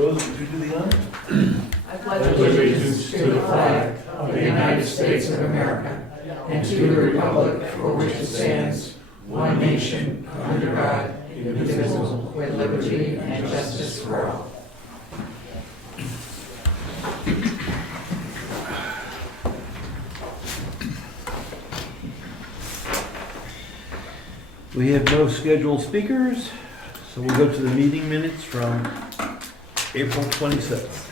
Rose, would you do the honor? I pledge allegiance to the flag of the United States of America and to the republic for which it stands, one nation, under God, indivisible, with liberty and justice for all. We have no scheduled speakers, so we'll go to the meeting minutes from April 27th.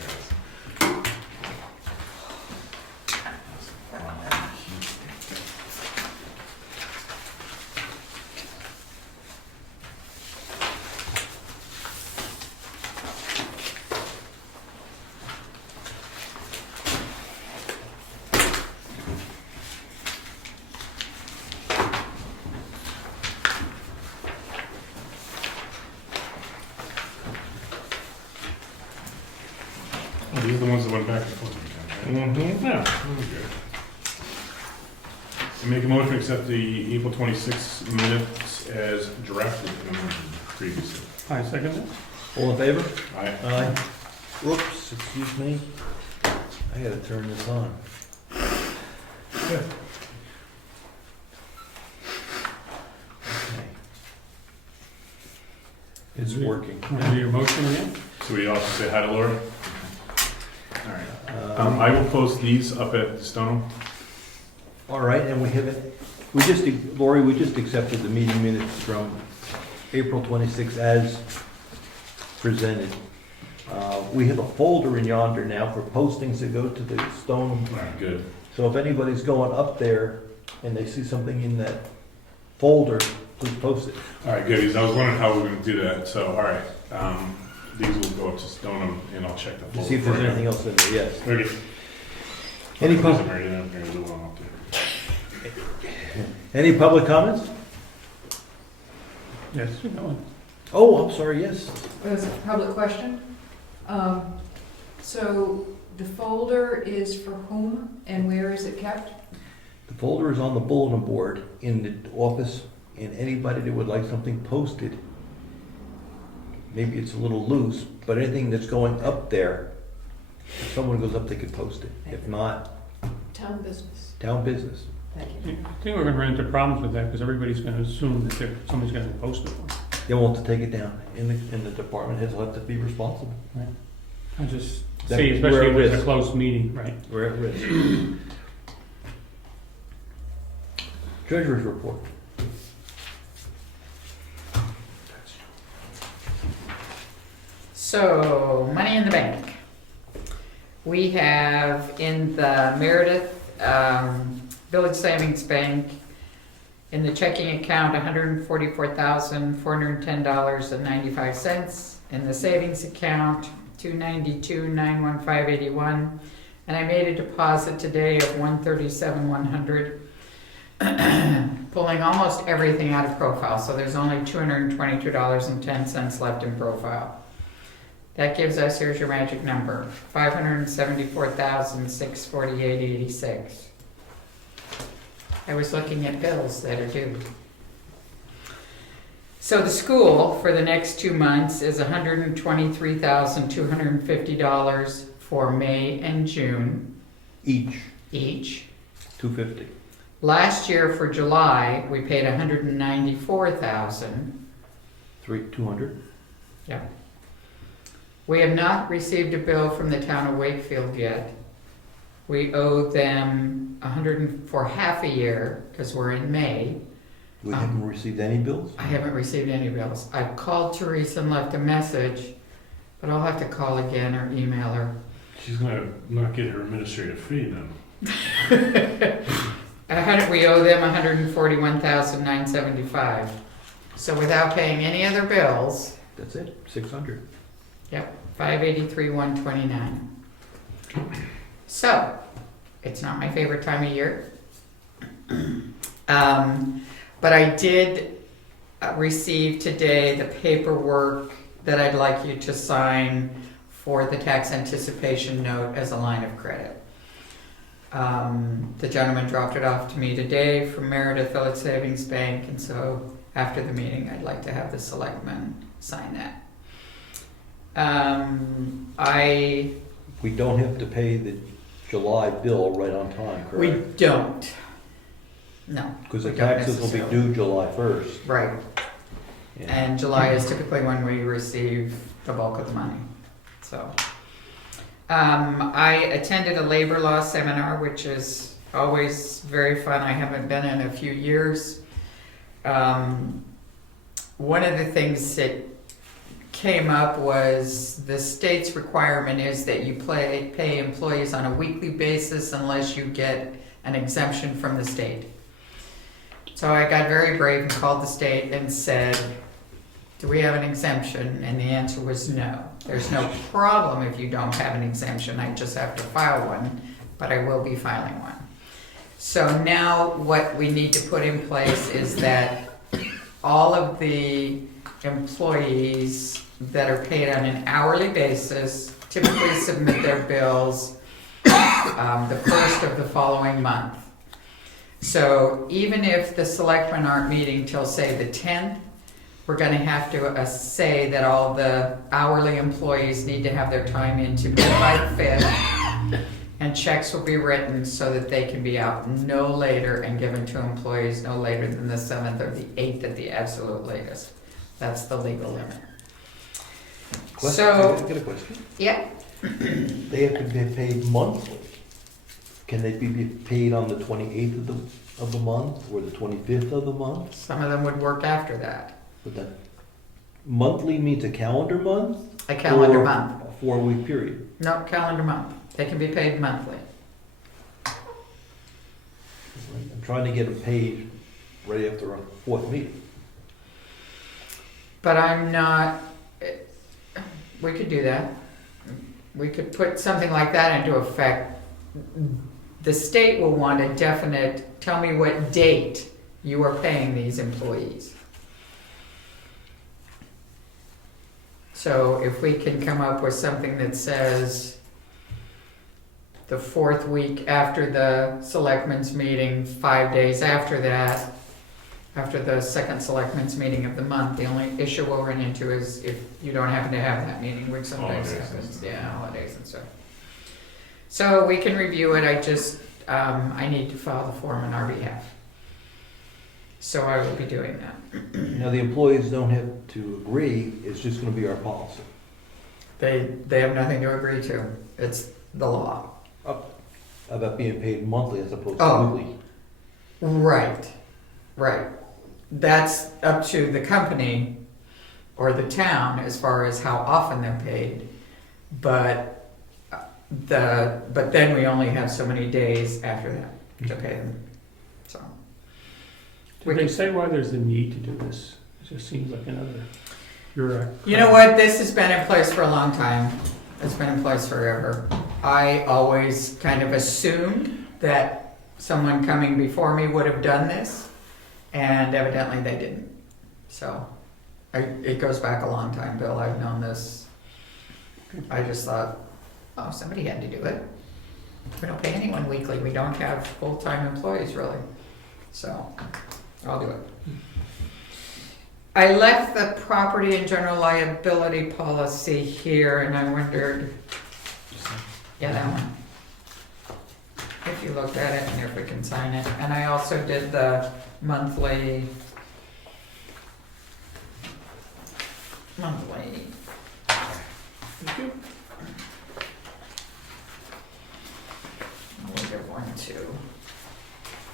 Oh, these are the ones that went back and forth. Mm-hmm. Yeah. Okay. I make a motion to accept the April 26th minutes as drafted and amended previously. I second that. All in favor? Aye. Aye. Whoops, excuse me. I gotta turn this on. Yeah. Okay. It's working. Want to do your motion again? So we also say hi to Laura? All right. I will post these up at Stoneham. All right, and Lori, we just accepted the meeting minutes from April 26th as presented. We have a folder in yonder now for postings that go to the Stoneham. All right, good. So if anybody's going up there and they see something in that folder, please post it. All right, good, because I was wondering how we we're going to do that. So, all right. These will go up to Stoneham and I'll check the To folder. see if there's for you. anything else in there, yes. Okay. Any There's pub- a Mary up there, there's a one up there. Any public comments? Yes, you know. Oh, I'm sorry, yes. There's a public question. So the folder is for whom and where is it kept? The folder is on the bulletin board in the office, and anybody that would like something posted, maybe it's a little loose, but anything that's going up there, if someone goes up, they could post it. If not, Town business. town business. Thank you. I think we're gonna run into problems with that, because everybody's gonna assume that somebody's gonna post it. They won't have to take it down, and the department heads will have to be responsible. I just That- say, especially we're if at it's a risk. close meeting, right? We're at risk. Treasurer's report. So, money in the bank. We have in the Meredith Village Savings Bank, in the checking account, $144,410.95. In the savings account, $292,915.81. And I made a deposit today of $137,100, pulling almost everything out of profile. So there's only $222.10 left in profile. That gives us, here's your magic number, $574,648.86. I was looking at bills that are due. So the school for the next 2 months is $123,250 for May and June Each, each. $250. Last year for July, we paid $194,000. $200. Yeah. We have not received a bill from the town of Wakefield yet. We owe them for half a year, because we're in May. We haven't received any bills? I haven't received any bills. I've called Teresa and left a message, but I'll have to call again or email her. She's gonna not get her administrative fee then. We owe them $141,975. So without paying any other bills, That's it, $600. yep, $583,129. So, it's not my favorite time of year. But I did receive today the paperwork that I'd like you to sign for the tax anticipation note as a line of credit. The gentleman dropped it off to me today from Meredith Village Savings Bank, and so after the meeting, I'd like to have the selectmen sign that. We don't have to pay the July bill right on time, We correct? don't. No. Because the we don't taxes will be necessarily. due July 1st. Right, and July is typically when we receive the bulk of the money, so. I attended a labor law seminar, which is always very fun. I haven't been in a few years. One of the things that came up was the state's requirement is that you pay employees on a weekly basis unless you get an exemption from the state. So I got very brave and called the state and said, do we have an exemption? And the answer was no. There's no problem if you don't have an exemption. I just have to file one, but I will be filing one. So now what we need to put in place is that all of the employees that are paid on an hourly basis typically submit their bills the first of the following month. So even if the selectmen aren't meeting till, say, the 10th, we're gonna have to say that all the hourly employees need to have their time in to pay by the 5th, and checks will be written so that they can be out no later and given to employees no later than the 7th or the 8th at the absolute latest. That's the legal limit. Question, So- I get a question? Yeah, They have to be paid monthly. Can they be paid on the 28th of the month or the 25th of the month? some of them would work after that, But that monthly means a calendar month? a calendar or month. A 4-week period. No, calendar month. They can be paid monthly. I'm trying to get them paid right after our 4th meeting. But I'm not, we could do that. We could put something like that into effect. The state will want a definite, tell me what date you are paying these employees. So if we can come up with something that says the 4th week after the selectmen's meeting, 5 days after that, after the second selectmen's meeting of the month, the only issue we'll run into is if you don't happen to have that meeting, which sometimes Holidays and happens, stuff. yeah, holidays and stuff. So we can review it, I just, I need to file the form on our behalf. So I will be doing that. Now, the employees don't have to agree, it's just gonna be our policy. They have nothing to agree to, it's the law. About being paid monthly as opposed to Oh. weekly. Right, right. That's up to the company or the town as far as how often they're paid. But then we only have so many days after that to pay them, so. Did they say why there's a need to do this? It just seems like another bureaucratic. You know what, this has been in place for a long time. It's been in place forever. I always kind of assumed that someone coming before me would have done this, and evidently they didn't. So, it goes back a long time, Bill, I've known this. I just thought, oh, somebody had to do it. We don't pay anyone weekly, we don't have full-time employees really. So, I'll do it. I left the property and general liability policy here, and I wondered, yeah, that one. If you looked at it and if we can sign it. And I also did the monthly. Thank you. I'll give one to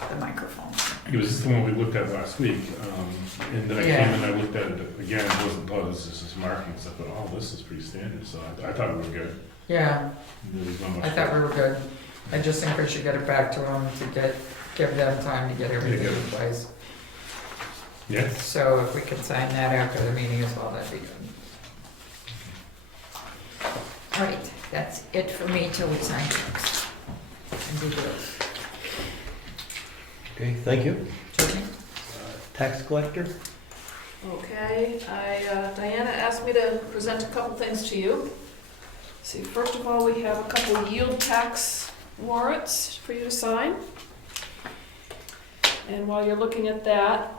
the microphone. It was the one we looked at last week, and then I Yeah. came and I looked at it again, it wasn't, oh, this is just marking stuff, but oh, this is pretty standard, so I thought we were good. Yeah, There was not much. I thought we were good. I just think we should get it back to them to give them time to get everything in place. Yeah, So if we could sign that after the meeting as well, that'd be good. All right, that's it for me till we sign checks. And do bills. Okay, thank you. Certainly. Tax collector? Okay, Diana asked me to present a couple things to you. See, first of all, we have a couple yield tax warrants for you to sign. And while you're looking at that,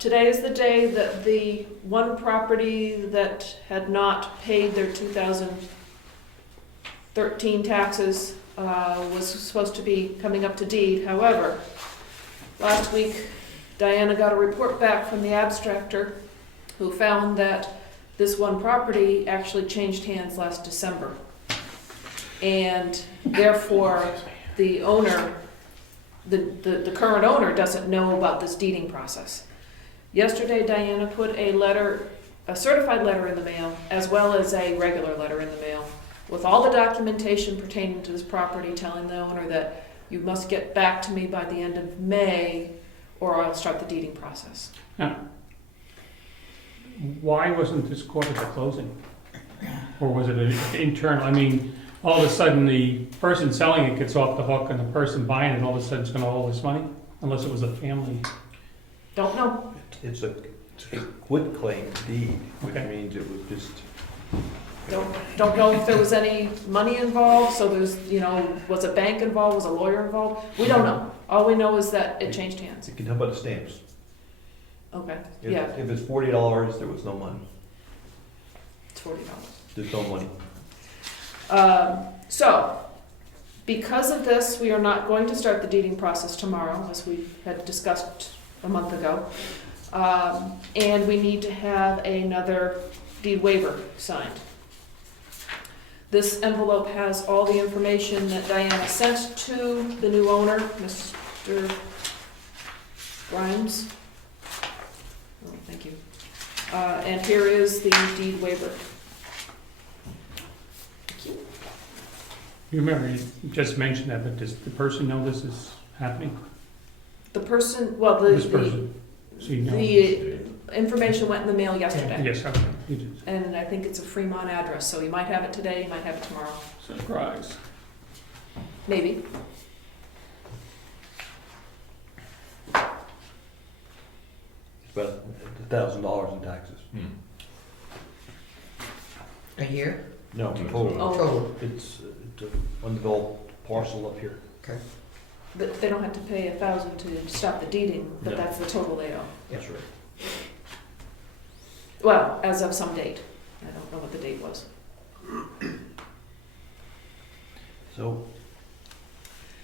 today is the day that the one property that had not paid their 2013 taxes was supposed to be coming up to deed. However, last week Diana got a report back from the abstractor who found that this one property actually changed hands last December. And therefore, the owner, the current owner doesn't know about this deeding process. Yesterday, Diana put a certified letter in the mail, as well as a regular letter in the mail, with all the documentation pertaining to this property, telling the owner that you must get back to me by the end of May, or I'll start the deeding process. Why wasn't this caught at the closing? Or was it an internal, I mean, all of a sudden the person selling it gets off the hook and the person buying it all of a sudden is gonna owe this money? Unless it was a family. Don't know. It's a quitclaim deed, which Okay. means it was just, Don't know if there was any money involved, so there's, was a bank involved, was a lawyer involved? We don't know. All we know is that it changed hands. you can tell by the stamps. Okay, If- yeah, If it's $40, there was no money. it's $40. There's no money. So, because of this, we are not going to start the deeding process tomorrow, as we had discussed a month ago. And we need to have another deed waiver signed. This envelope has all the information that Diana sent to the new owner, Mr. Grimes. Oh, thank you. And here is the deed waiver. You remember, you just mentioned that, but does the person know this is happening? The person, well, This person? So you know. the information went in the mail yesterday. Yes, okay, you did. And I think it's a Fremont address, so you might have it today, you might have it tomorrow, Surprise. maybe. It's about $1,000 in taxes. A year? No, total. Oh, Total. It's a undeveloped parcel up here. they don't have to pay $1,000 to stop the deeding, but No. that's the total they owe. That's right. Well, as of some date. I don't know what the date was. So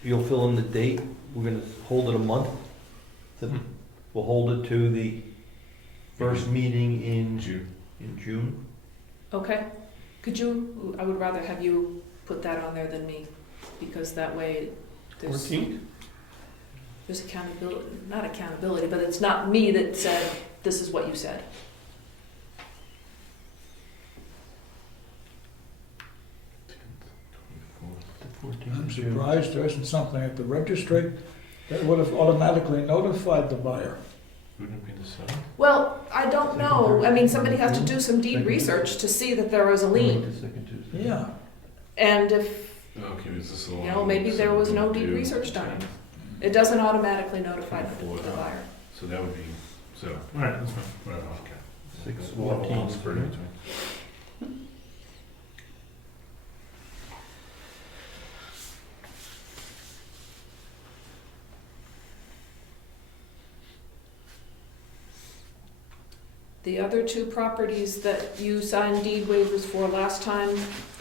you'll fill in the date. We're gonna hold it a month. We'll hold it to the first meeting in June. Okay. Could you, I would rather have you put that on there than me, because that way there's 14th? accountability, not accountability, but it's not me that said, this is what you said. I'm surprised there isn't something at the registry that would have automatically notified the buyer. Wouldn't it be the 7th? Well, I don't know. I mean, somebody has to do some deed research to see that there was a lien. Second Tuesday. Yeah. And if, Okay, is this the maybe there was no deed research done. It doesn't automatically notify the buyer. So that would be, alright, that's fine, whatever, okay. 6/14. Spur in between. The other two properties that you signed deed waivers for last time,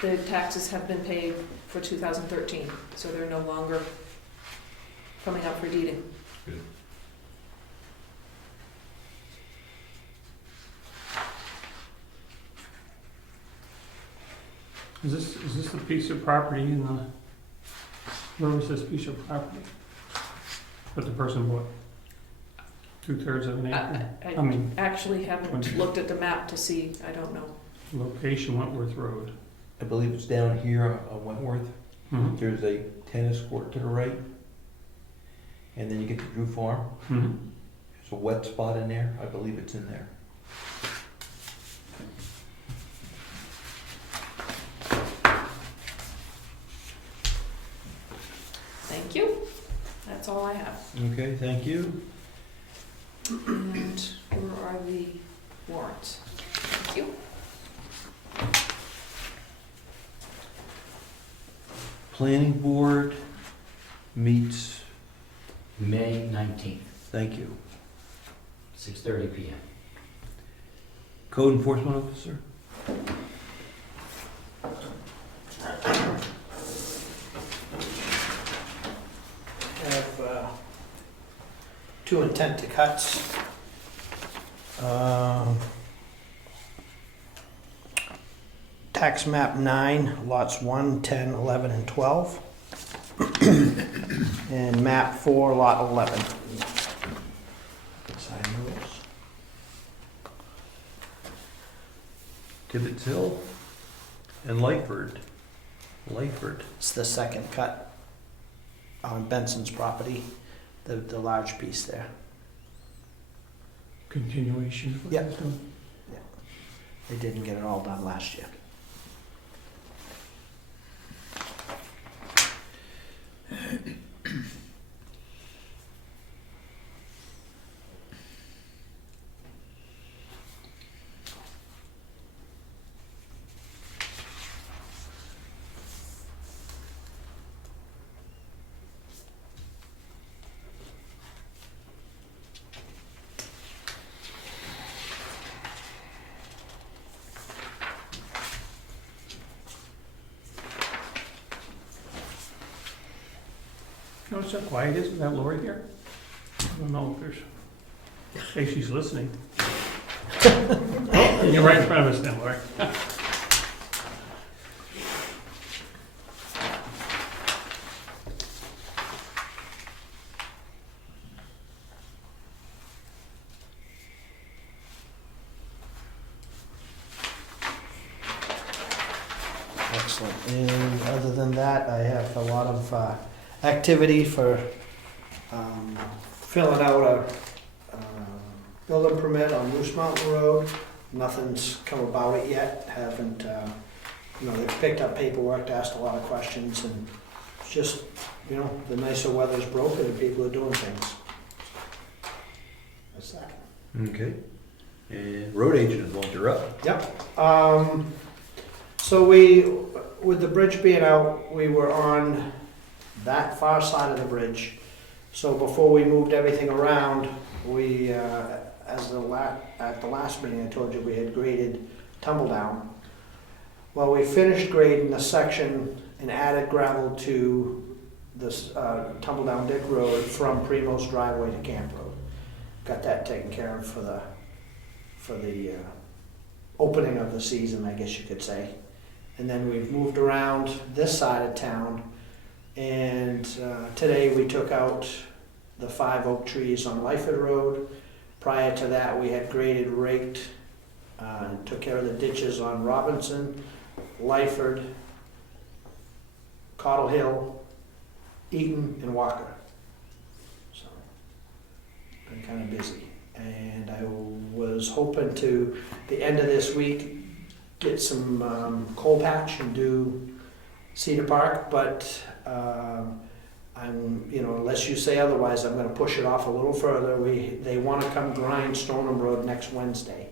the taxes have been paid for 2013, so they're no longer coming up for deeding. Good. Is this the piece of property in the, where was this piece of property? That the person bought? 2/3 of an acre? I mean, Actually haven't 20. looked at the map to see, I don't know. location Wentworth Road. I believe it's down here on Wentworth. Mhm. There's a tennis court to the right. And then you get to Drew Farm. Mhm. There's a wet spot in there. I believe it's in there. Thank you. That's all I have. Okay, thank you. And where are the warrants? Thank you. Planning board meets May 19th. Thank you. 6:30 PM. Code enforcement officer? Have two intent to cuts. Tax map 9, lots 1, 10, 11, and 12. And map 4, lot 11. Sign those. Tibbetts Hill and Lyford. Lyford. It's the second cut on Benson's property, the large piece there. Continuation. of what Yep. he's doing. They didn't get it all done last year. You know, it's so quiet, isn't that Lori here? I don't know if there's, hey, she's listening. Oh, you're right in front of us now, Lori. Excellent. And other than that, I have a lot of activity for filling out a building permit on Moose Mountain Road. Nothing's come about it yet. Haven't, they've picked up paperwork, asked a lot of questions, and it's just, the nicer weather's broken and people are doing things. That's that. Okay. And road agent is one, you're up. Yep. So with the bridge being out, we were on that far side of the bridge. So before we moved everything around, we, at the last meeting, I told you we had graded Tumble Down. Well, we finished grading the section and added gravel to this Tumble Down Dick Road from Primo's driveway to Camp Road. Got that taken care of for the opening of the season, I guess you could say. And then we've moved around this side of town, and today we took out the 5 oak trees on Lyford Road. Prior to that, we had graded, raked, and took care of the ditches on Robinson, Lyford, Cottle Hill, Eaton, and Walker. So, been kind of busy. And I was hoping to, the end of this week, get some coal patch and do Cedar Park, but unless you say otherwise, I'm gonna push it off a little further. They wanna come grind Stoneham Road next Wednesday,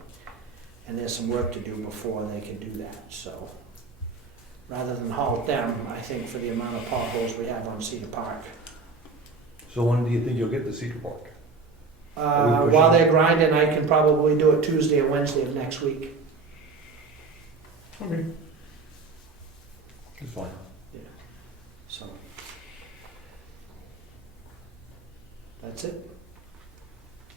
and there's some work to do before they can do that, so. Rather than halt them, I think for the amount of potholes we have on Cedar Park. So when do you think you'll get to Cedar Park? Are we While pushing? they're grinding, I can probably do it Tuesday or Wednesday of next week. Okay. It's fine. So. That's it.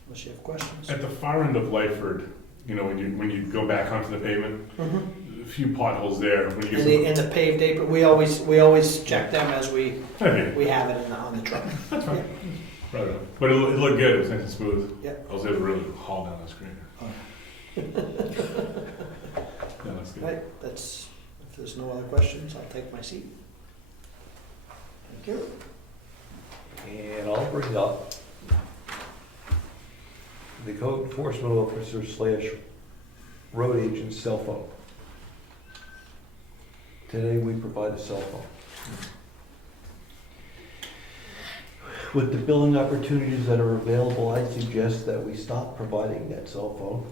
Unless you have questions. At the far end of Lyford, when you go back onto the pavement, a few potholes there. When you In the paved apron, we always check them as we Okay, have it on the truck. that's fine. Right on. But it looked good. It was nice and smooth. Yeah. I was able to really haul down the screen. Oh. Yeah, that's good. Right, if there's no other questions, I'll take my seat. Thank you. And I'll bring up the code enforcement officer / road agent's cell phone. Today we provide a cell phone. With the billing opportunities that are available, I suggest that we stop providing that cell phone.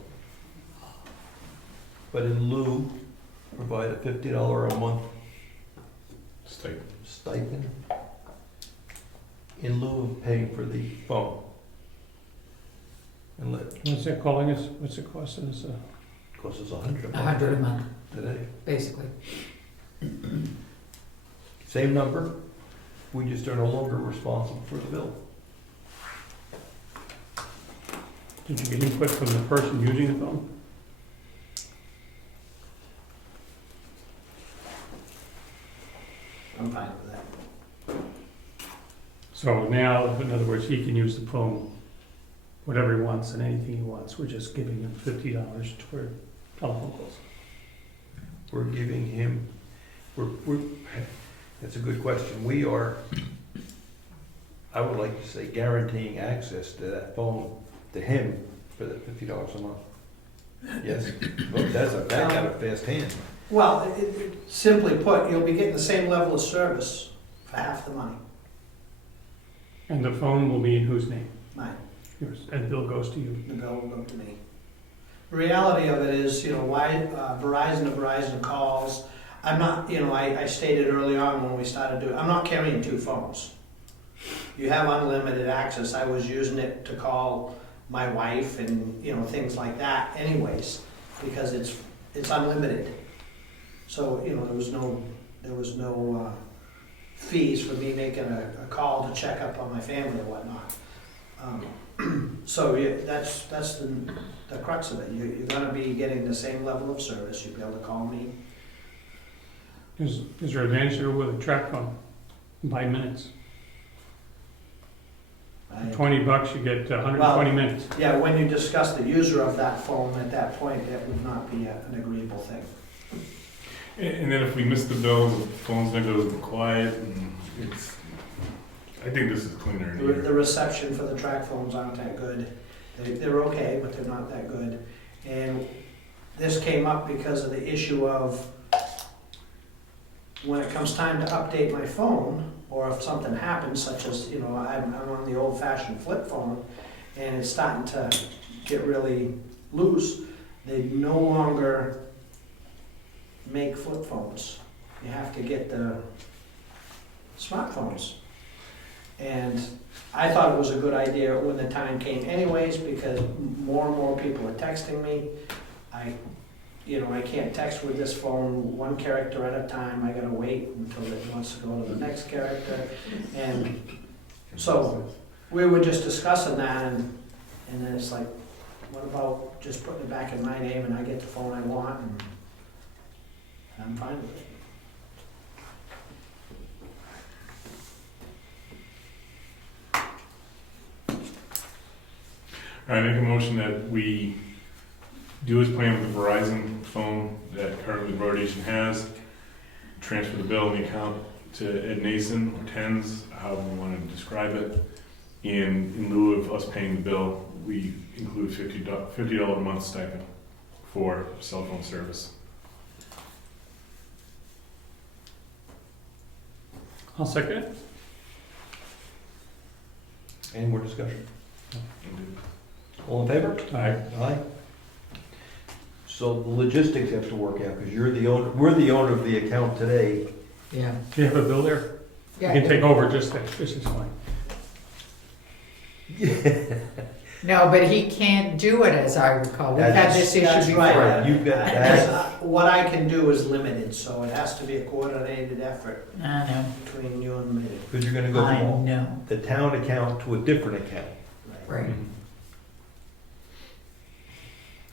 But in lieu, provide a $50 a month stipend in lieu of paying for the phone. And What's that calling us, what's it costing us, costs us $100 a month 100 a month, today. basically. Same number, we just are no longer responsible for the bill. did you get input from the person using the phone? I'm fine with that. So now, in other words, he can use the phone, whatever he wants and anything he wants, we're just giving him $50 toward telephone calls. We're giving him, that's a good question. We are, I would like to say guaranteeing access to that phone to him for that $50 a month. Yes, but that got a fast hand. Well, simply put, you'll be getting the same level of service for half the money. And the phone will be in whose name? Mine. Yours, and the bill goes to you. The bill will go to me. The reality of it is, why Verizon calls. I'm not, I stated early on when we started doing, I'm not carrying two phones. You have unlimited access. I was using it to call my wife and, things like that anyways, because it's unlimited. So, there was no fees for me making a call to check up on my family or whatnot. So yeah, that's the crux of it. You're gonna be getting the same level of service. You'll be able to call me. Is there an advantage to go with a track phone? By minutes. $20, you get 120 minutes. Yeah, when you discuss the user of that phone at that point, that would not be an agreeable thing. And then if we miss the bill, the phone's gonna go quiet, and I think this is cleaner in The here. reception for the track phones aren't that good. They're okay, but they're not that good. And this came up because of the issue of when it comes time to update my phone, or if something happens, such as, I'm on the old-fashioned flip phone, and it's starting to get really loose, they no longer make flip phones. You have to get the smartphones. And I thought it was a good idea when the time came anyways, because more and more people are texting me. I can't text with this phone one character at a time. I gotta wait until it wants to go to the next character. And so we were just discussing that, and then it's like, what about just putting it back in my name and I get the phone I want, and I'm fine with it. I make a motion that we do as planned with the Verizon phone that currently Road Agent has, transfer the bill in the account to Ed Nason, or TENS, however we want to describe it. And in lieu of us paying the bill, we include $50 a month stipend for cell phone service. I'll second it. Any more discussion? All in favor? Aye. Aye. So the logistics have to work out, because you're the owner, we're the owner of the account today. Yeah. Do you have a bill there? Yeah. You can take over just that, this is fine. No, but he can't do it, as I recall. We've had this That's issue right. before. Right, you've got that. What I can do is limited, so it has to be a coordinated effort I know. between you and me. Because you're gonna go I from know. the town account to a different account. Right.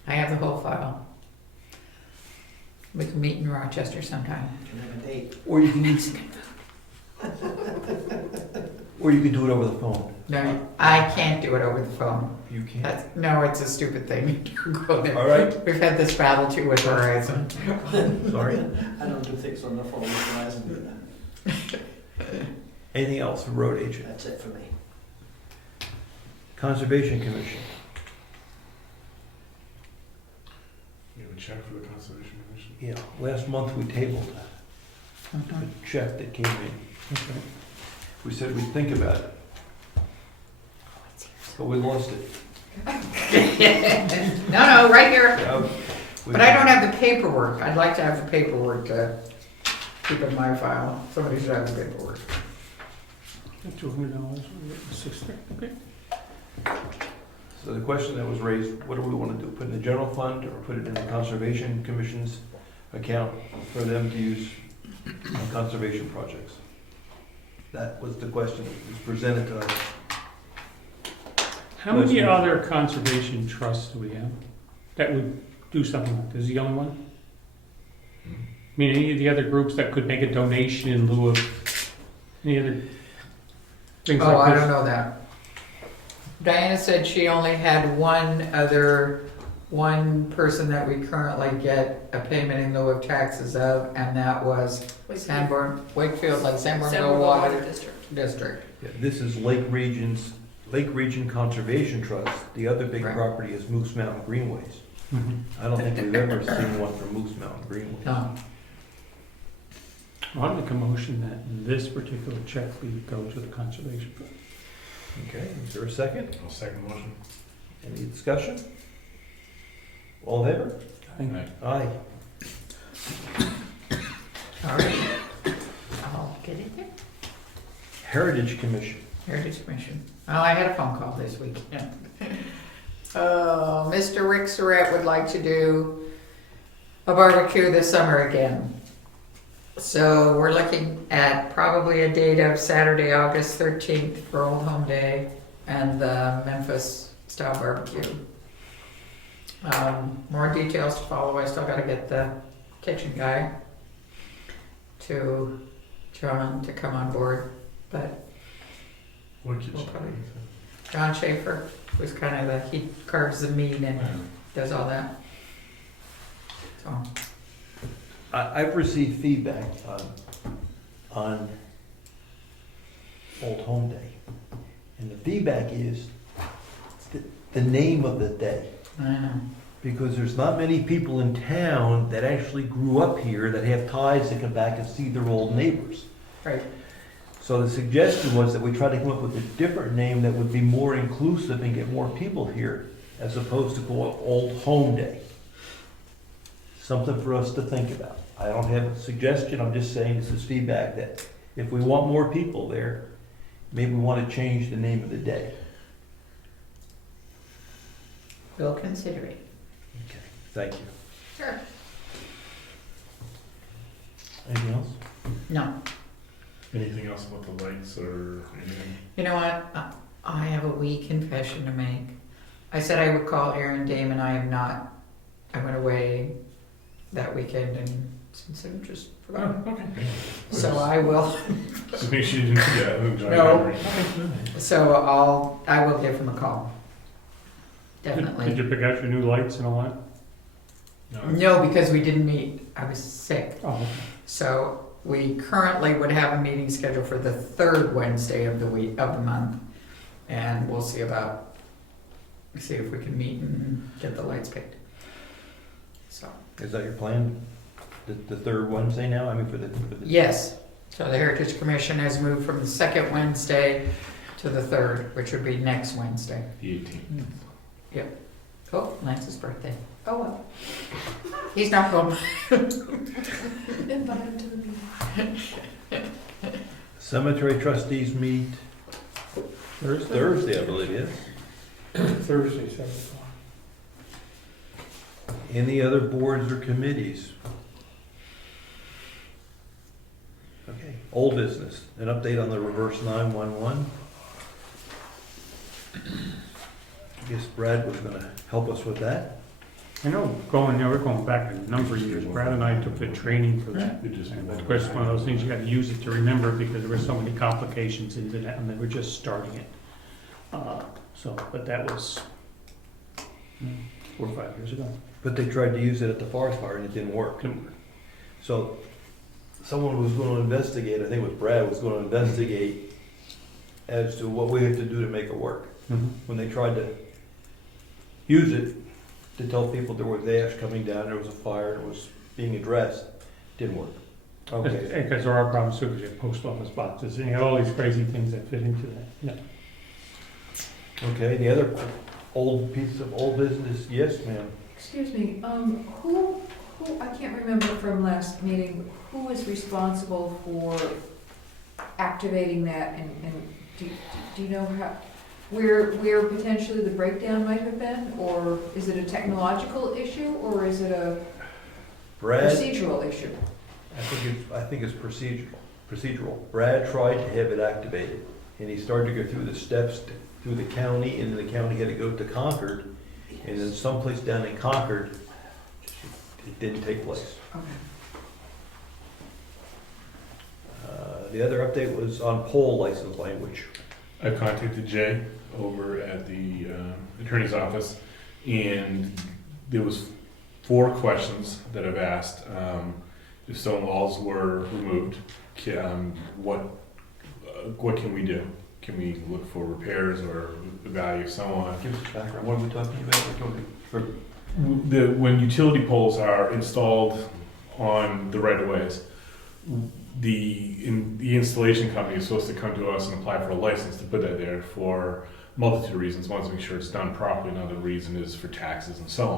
I have the whole file. We can meet in Rochester sometime. Can have a date. Or you can, or you can do it over the phone. No, I can't do it over the phone. You can. No, it's a stupid thing. Go there. All right. We've had this battle too with Verizon. Sorry. I don't do things on the phone, with Verizon do that. Anything else for road agent? That's it for me. Conservation Commission. You have a check for the Conservation Commission? Yeah, last month we tabled that, Mhm. the check that came in. Okay. We said we'd think about it, but we lost it. No, right here. We- But I don't have the paperwork. I'd like to have the paperwork to keep in my file. Somebody should have the paperwork. $200, 6, okay. So the question that was raised, what do we want to do? Put it in the general fund or put it in the Conservation Commission's account for them to use on conservation projects? That was the question that was presented to us. How many other conservation trusts do we have that would do something like this? Is he the only one? I mean, any of the other groups that could make a donation in lieu of any other things Oh, like I this? don't know that. Diana said she only had one person that we currently get a payment in lieu of taxes of, and that was Sanborn, Wakefield, like Sanborn Sanborn Water District. District. Yeah, this is Lake Region Conservation Trust. The other big Right. property is Moose Mountain Greenways. Mhm. I don't think we've ever seen one from Moose Mountain Greenways. No, I'll make a motion that this particular check we go to the conservation fund. Okay, is there a second? I'll second the motion. Any discussion? All in favor? I think Aye. all right. I'll get it there. Heritage Commission. Heritage Commission. Oh, I had a phone call this week. Mr. Rick Surratt would like to do a barbecue this summer again. So we're looking at probably a date of Saturday, August 13th for Old Home Day and the Memphis style barbecue. More details to follow. I still gotta get the kitchen guy to John to come on board, but What kitchen? We'll probably- John Schaefer, who's kind of he carves the meat and does all that. So, I've received feedback on Old Home Day. And the feedback is the name of the day. I know. Because there's not many people in town that actually grew up here that have ties to come back and see their old neighbors. Right. So the suggestion was that we try to come up with a different name that would be more inclusive and get more people here, as opposed to call it Old Home Day. Something for us to think about. I don't have a suggestion, I'm just saying this is feedback that if we want more people there, maybe we want to change the name of the day. We'll consider it. Okay, thank you. Sure. Anything else? No. Anything else about the lights or anything? You know what? I have a wee confession to make. I said I would call Aaron Damon. I am not. I went away that weekend and since I'm just forgot. Oh, okay. So I will. Just make sure you didn't forget. No. So I will give him a call. Did Definitely. you pick out your new lights and all that? No, because we didn't meet. I was sick. Oh, okay. So we currently would have a meeting scheduled for the third Wednesday of the week, of the month. And we'll see if we can meet and get the lights picked. So, Is that your plan? The third Wednesday now? I mean, for the yes. So the Heritage Commission has moved from the second Wednesday to the third, which would be next Wednesday. The 18th. Oh, Lance's birthday. Oh, well. He's not home. Invite him to the meeting. cemetery trustees meet Thursday, I believe, yes. Thursday, 7 o'clock. Any other boards or committees? Okay, old business, an update on the reverse 911. I guess Brad was gonna help us with that. I know, we're going back a number of years. Brad and I took the training for that. We just- And of course, it's one of those things you gotta use it to remember because there were so many complications into that and they were just starting it. But that was 4 or 5 years ago. But they tried to use it at the forest fire and it didn't work. So someone was gonna investigate, I think it was Brad, was gonna investigate as to what we have to do to make it work. When they tried to use it to tell people there was ash coming down, there was a fire, it was being addressed, didn't work. Okay, Because there are problems too, because you have post office boxes and you have all these crazy things that fit into that. Yeah. okay, the other old piece of old business, yes, ma'am. Excuse me, who, I can't remember from last meeting, who is responsible for activating that and do you know where potentially the breakdown might have been? Or is it a technological issue, or is it a Brad, procedural issue? I think it's procedural. Brad tried to have it activated, and he started to go through the steps through the county, and then the county had to go to Concord, and then someplace down in Concord, it didn't take place. Okay. The other update was on poll license language. I contacted Jay over at the attorney's office, and there was 4 questions that I've asked. If stone walls were removed, what can we do? Can we look for repairs or the value, so on? Give us a background, what are we talking about? We're talking When utility poles are installed on the right-of-ways, the installation company is supposed to come to us and apply for a license to put that there for a multitude of reasons. One is to make sure it's done properly, another reason is for taxes and so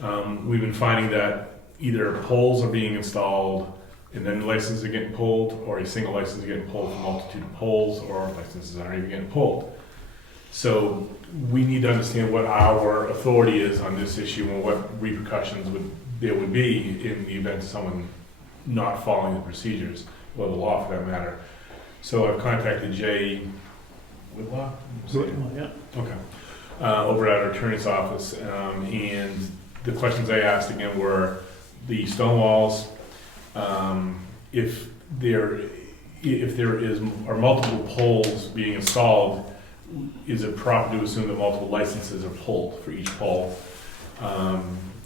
on. We've been finding that either poles are being installed and then licenses are getting pulled, or a single license is getting pulled for a multitude of poles, or licenses aren't even getting pulled. So we need to understand what our authority is on this issue and what repercussions there would be in the event of someone not following the procedures, or the law for that matter. So I've contacted Jay Whitlock? Yeah. Okay. Over at our attorney's office, and the questions I asked again were the stone walls, if there are multiple poles being installed, is it proper to assume that multiple licenses are pulled for each pole?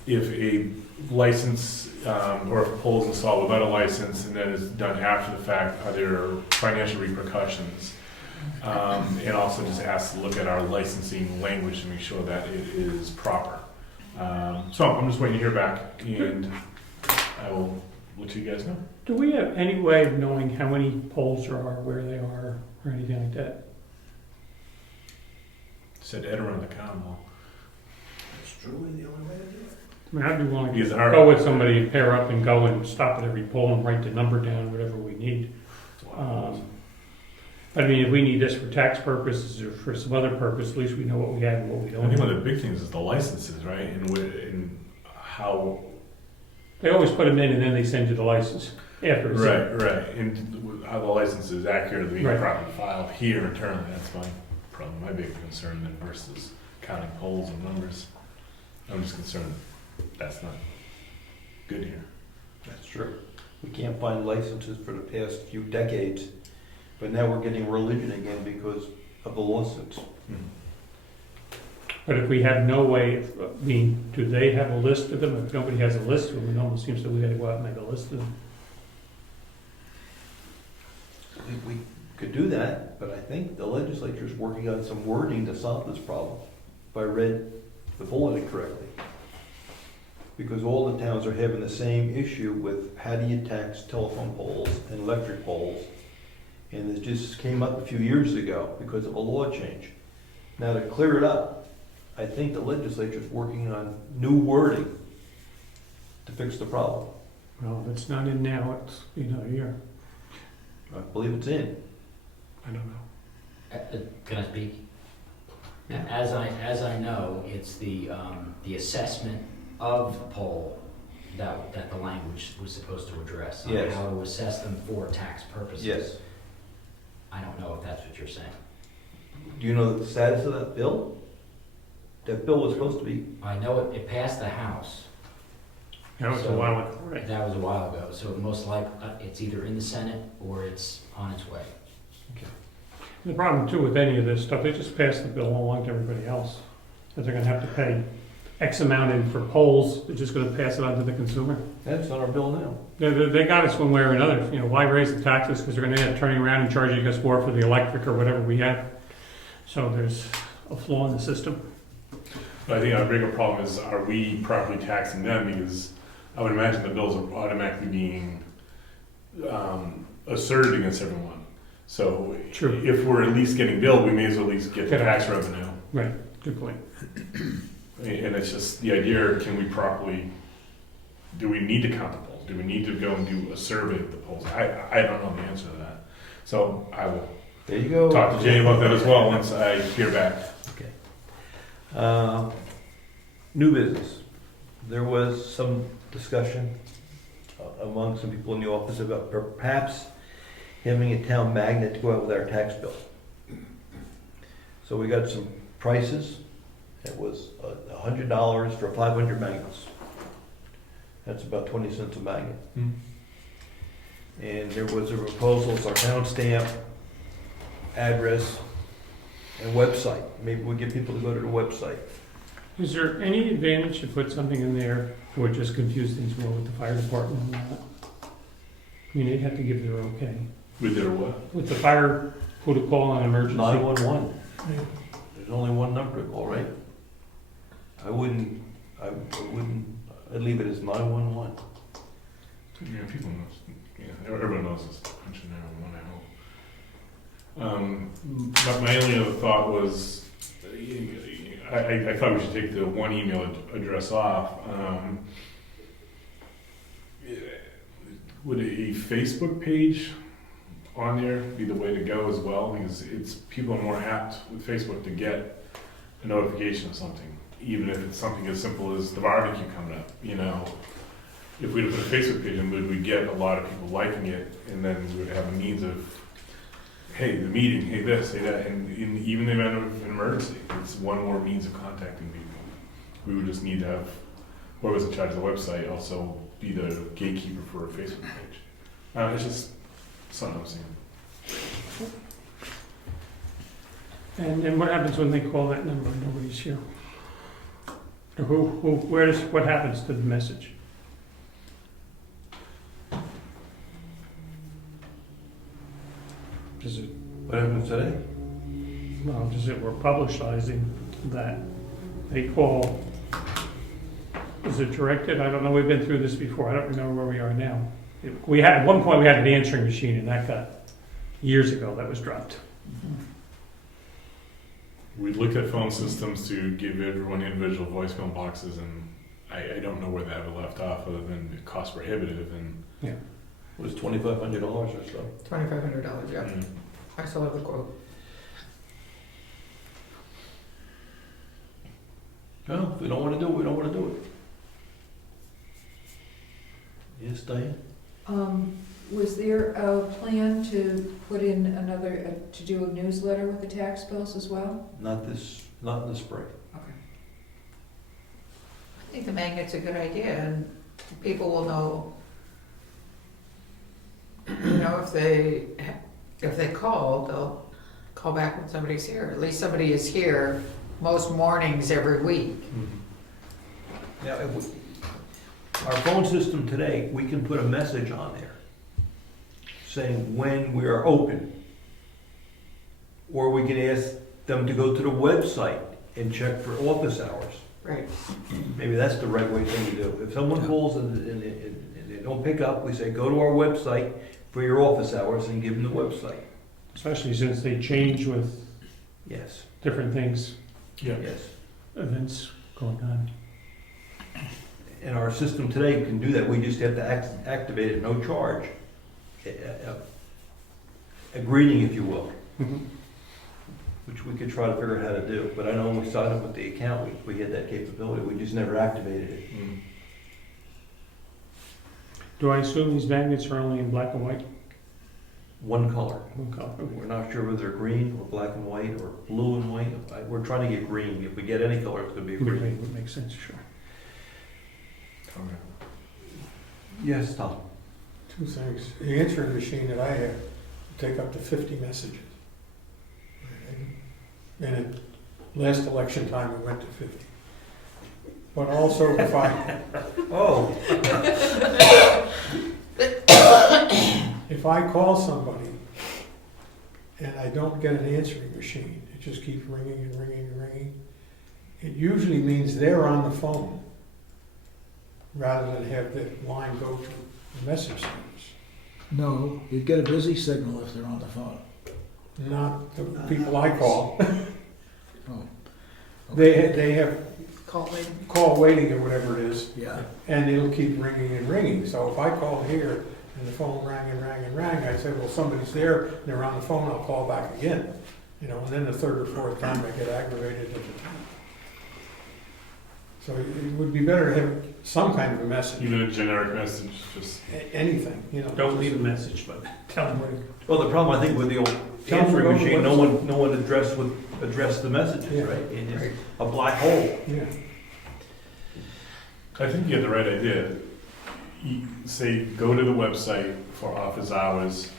If a license, or if a pole is installed without a license and then is done after the fact, are there financial repercussions? And also just ask to look at our licensing language to make sure that it is proper. So I'm just waiting to hear back, and I will let you guys know. Do we have any way of knowing how many poles there are, where they are, or anything like that? Said Ed around the county wall. It's truly the only way to do it. I mean, I'd be willing Because to our- go with somebody and pair up and go and stop at every pole and write the number down, whatever we need. I mean, if we need this for tax purposes or for some other purpose, at least we know what we have and what we I don't think one have. of the big things is the licenses, right? And how. They always put them in and then they send you the license after it's in. Right. And how the license is accurately Right. properly filed here internally, that's my problem, my big concern then versus counting polls and numbers. I'm just concerned that's not good here. That's true. We can't find licenses for the past few decades, but now we're getting religion again because of the lawsuits. But if we have no way of, I mean, do they have a list of them? If nobody has a list of them, it almost seems that we gotta go out and make a list of them. We could do that, but I think the legislature's working on some wording to solve this problem, if I read the bulletin correctly. Because all the towns are having the same issue with how do you tax telephone poles and electric poles? And it just came up a few years ago because of a law change. Now to clear it up, I think the legislature's working on new wording to fix the problem. Well, if it's not in now, it's, a year. I believe it's in. I don't know. Can I speak? As I know, it's the assessment of the poll that the language was supposed to address. Yes. How to assess them for tax purposes. Yes. I don't know if that's what you're saying. Do you know the status of that bill? That bill was supposed to be, I know it passed the House. That was a while ago, right? That was a while ago, so most likely it's either in the Senate or it's on its way. The problem too with any of this stuff, they just pass the bill along to everybody else. That they're gonna have to pay X amount in for polls, they're just gonna pass it on to the consumer. that's on our bill now. They got us one way or another, why raise the taxes? Because they're gonna end up turning around and charging us more for the electric or whatever we have. So there's a flaw in the system. But I think our bigger problem is, are we properly taxing them? Because I would imagine the bills are automatically being asserted against everyone. So True. if we're at least getting billed, we may as well at least get the tax revenue. Right, good point. And it's just the idea, can we properly, do we need to count the polls? Do we need to go and do a survey of the polls? I don't know the answer to that. So I will There you go. Talk to Jay about that as well once I hear back. Okay. New business. There was some discussion among some people in the office about perhaps having a town magnet to go out with our tax bill. So we got some prices. It was $100 for 500 magnets. That's about 20 cents a magnet. Hmm. And there was a proposal, it's our town stamp, address, and website. Maybe we get people to go to the website. Is there any advantage to put something in there that would just confuse things more with the fire department and all that? I mean, they'd have to give their okay. With their what? With the fire, who to call on an emergency. 911. There's only one number to call, right? I wouldn't, I'd leave it as 911. Yeah, people know. Yeah, everyone knows it's punching 911, I hope. My only other thought was, I thought we should take the one email address off. Would a Facebook page on there be the way to go as well? Because people are more apt with Facebook to get a notification of something, even if it's something as simple as the barbecue coming up, you know. If we put a Facebook page in, would we get a lot of people liking it, and then we would have a means of, hey, the meeting, hey this, hey that, and even in the event of an emergency, it's one more means of contacting people. We would just need to have whoever's in charge of the website also be the gatekeeper for a Facebook page. It's just something I'm seeing. And then what happens when they call that number and nobody's here? Or what happens to the message? Does it, What happens today? well, does it, we're publicizing that they call, is it directed? I don't know, we've been through this before, I don't remember where we are now. We had, at one point, we had an answering machine, and that got, years ago, that was dropped. We looked at phone systems to give everyone individual voicemail boxes, and I don't know where that ever left off, other than it cost prohibitive, and It was $2,500 or so. $2,500, yeah. I saw the quote. Well, if we don't want to do it, we don't want to do it. Yes, Diane? Was there a plan to put in another, to do a newsletter with the tax bills as well? Not in the spring. Okay. I think the magnet's a good idea, and people will know, you know, if they call, they'll call back when somebody's here. At least somebody is here most mornings every week. Now, our phone system today, we can put a message on there saying when we are open. Or we can ask them to go to the website and check for office hours. Right. Maybe that's the right thing to do. If someone calls and they don't pick up, we say, go to our website for your office hours and give them the website. Especially since they change with Yes, different things, yeah. yes. events going on. And our system today can do that. We just have to activate it, no charge. A greeting, if you will, which we could try to figure out how to do. But I know when we signed up with the account, we had that capability. We just never activated it. Do I assume these magnets are only in black and white? One color. One color, okay. We're not sure whether they're green or black and white or blue and white. We're trying to get green. If we get any color, it's going to be green. Green would make sense, sure. Okay. Yes, Tom. Two things. The answering machine that I have would take up to 50 messages. And at last election time, it went to 50. But also if I call somebody and I don't get an answering machine, it just keeps ringing and ringing and ringing, it usually means they're on the phone rather than have the line go to the message service. No, you'd get a busy signal if they're on the phone. Not the people I call. Oh. They have Calling. call waiting or whatever it is, Yeah. and it'll keep ringing and ringing. So if I call here and the phone rang and rang and rang, I said, well, somebody's there, and they're on the phone, I'll call back again. You know, and then the third or fourth time I get aggravated at the time. So it would be better to have some kind of a message, Even a generic message, just, anything, you know. Don't leave a message, but tell them where. Well, the problem, I think, with the old Tell them to answering go to the machine, website. no one addressed the messages, Yeah. right? It is a black hole. Yeah, I think you get the right idea. Say, go to the website for office hours.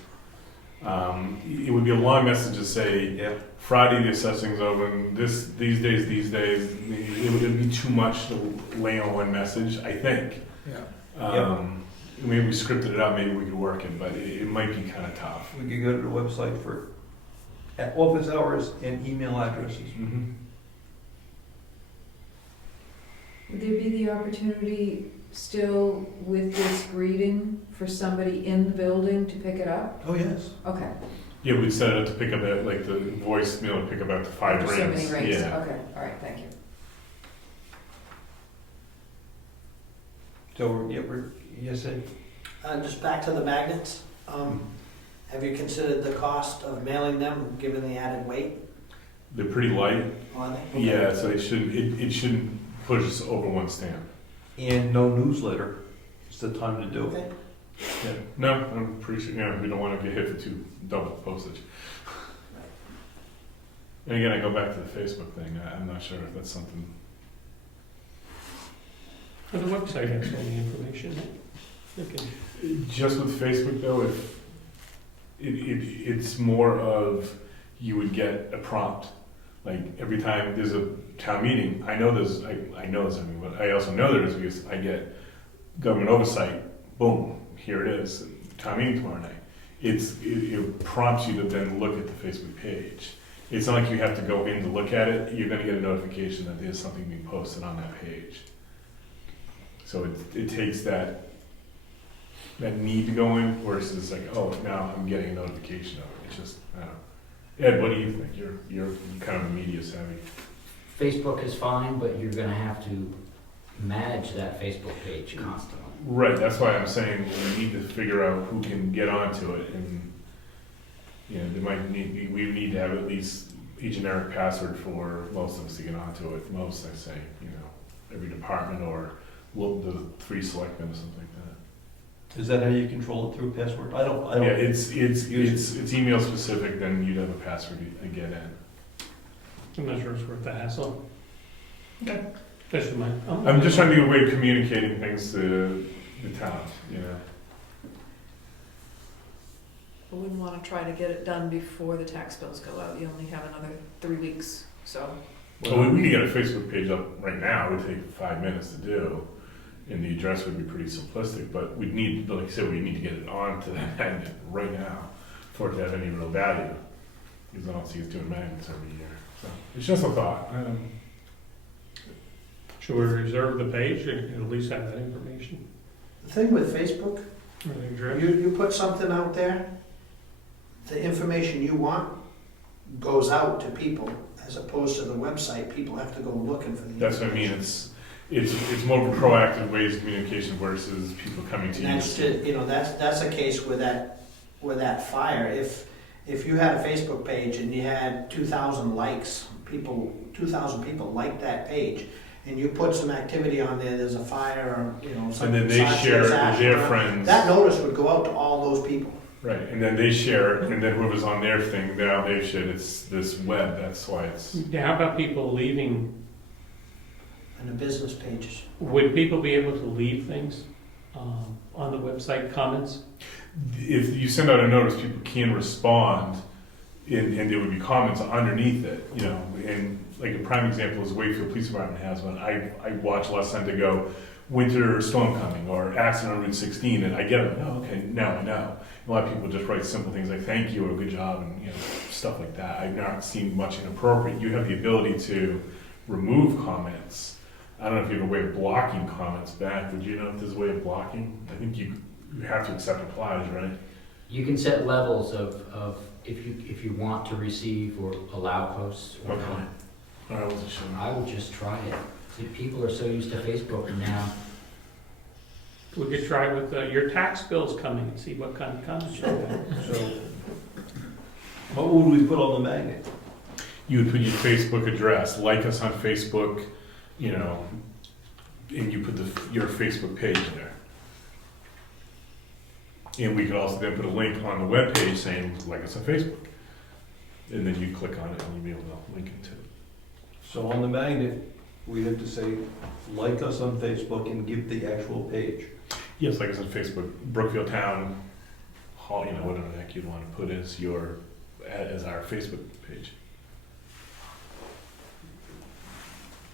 It would be a long message to say, Yeah. Friday the assessing's open, these days. It would be too much to lay on one message, I think. yeah. Maybe we scripted it out, maybe we could work it, but it might be kind of tough. We could go to the website for office hours and email addresses. Mm-hmm. Would there be the opportunity still with this greeting for somebody in the building to pick it up? Oh, yes. Okay. Yeah, we'd set it up to pick up at, like, the voicemail to pick up after 5 After so rings. many rings, Yeah. okay, all right, thank you. So, yeah, yes, Ed? Just back to the magnets, have you considered the cost of mailing them, given the added weight They're pretty light. on it? Yeah, so it shouldn't push us over one stamp. And no newsletter. It's the time to do it. Okay. Yeah. No, I'm pretty sure, we don't want to get hit for double postage. And again, I go back to the Facebook thing. I'm not sure if that's something. But the website has all the information. Okay. Just with Facebook though, if it's more of you would get a prompt, like every time there's a town meeting. I know this, but I also know there is because I get government oversight. Boom, here it is, town meeting tomorrow night. It prompts you to then look at the Facebook page. It's not like you have to go in to look at it. You're going to get a notification that there's something being posted on that page. So it takes that need to go in, versus it's like, oh, now I'm getting a notification of it. It's just, I don't know. Ed, what do you think? You're kind of a media savvy. Facebook is fine, but you're gonna have to manage that Facebook page constantly. Right, that's why I'm saying we need to figure out who can get onto it, and we need to have at least a generic password for most of us to get onto it. Most, I say, every department or the 3 selectmen or something like that. Is that how you control it through password? I don't. Yeah, it's email specific. Then you'd have a password to get in. I'm not sure it's worth the hassle. Okay. That's my. I'm just trying to get a way of communicating things to the town. I wouldn't want to try to get it done before the tax bills go out. You only have another 3 weeks, so. Well, we could get a Facebook page up right now. It would take 5 minutes to do, and the address would be pretty simplistic. But we'd need, like I said, we need to get it onto that magnet right now for it to have any real value. Because I don't see us doing magnets every year. So it's just a thought. Should we reserve the page and at least have that information? The thing with Facebook, Or the address? you put something out there, the information you want goes out to people, as opposed to the website, people have to go looking for the That's what I mean. information. It's more of a proactive ways of communication versus people coming to And you. that's just, that's a case with that fire. If you had a Facebook page and you had 2,000 likes, 2,000 people liked that page, and you put some activity on there, there's a fire, or, And some then they share with their friends. that notice would go out to all those people. Right, and then they share, and then whoever's on their thing, now they've shared. It's this web. That's why it's. Yeah, how about people leaving? And the business pages. Would people be able to leave things on the website, comments? If you send out a notice, people can respond, and there would be comments underneath it, and like a prime example is Wakefield Police Department has one. I watch last time to go, winter storm coming, or accident on Route 16, and I get it, oh, okay, now I know. A lot of people just write simple things like thank you or good job, and stuff like that. I've not seen much inappropriate. You have the ability to remove comments. I don't know if you have a way of blocking comments back. Would you know if there's a way of blocking? I think you have to accept replies, right? You can set levels of if you want to receive or allow posts or Okay. not. I wasn't sure. I would just try it. See, people are so used to Facebook now. We could try with your tax bills coming and see what kind of comes. So, what would we put on the magnet? You would put your Facebook address, like us on Facebook, you know, and you put your Facebook page there. And we could also then put a link on the web page saying, like us on Facebook. And then you click on it and you'll be able to link it to it. So on the magnet, we have to say, like us on Facebook and give the actual page. Yes, like us on Facebook, Brookfield Town Hall, you know, whatever the heck you'd want to put as our Facebook page.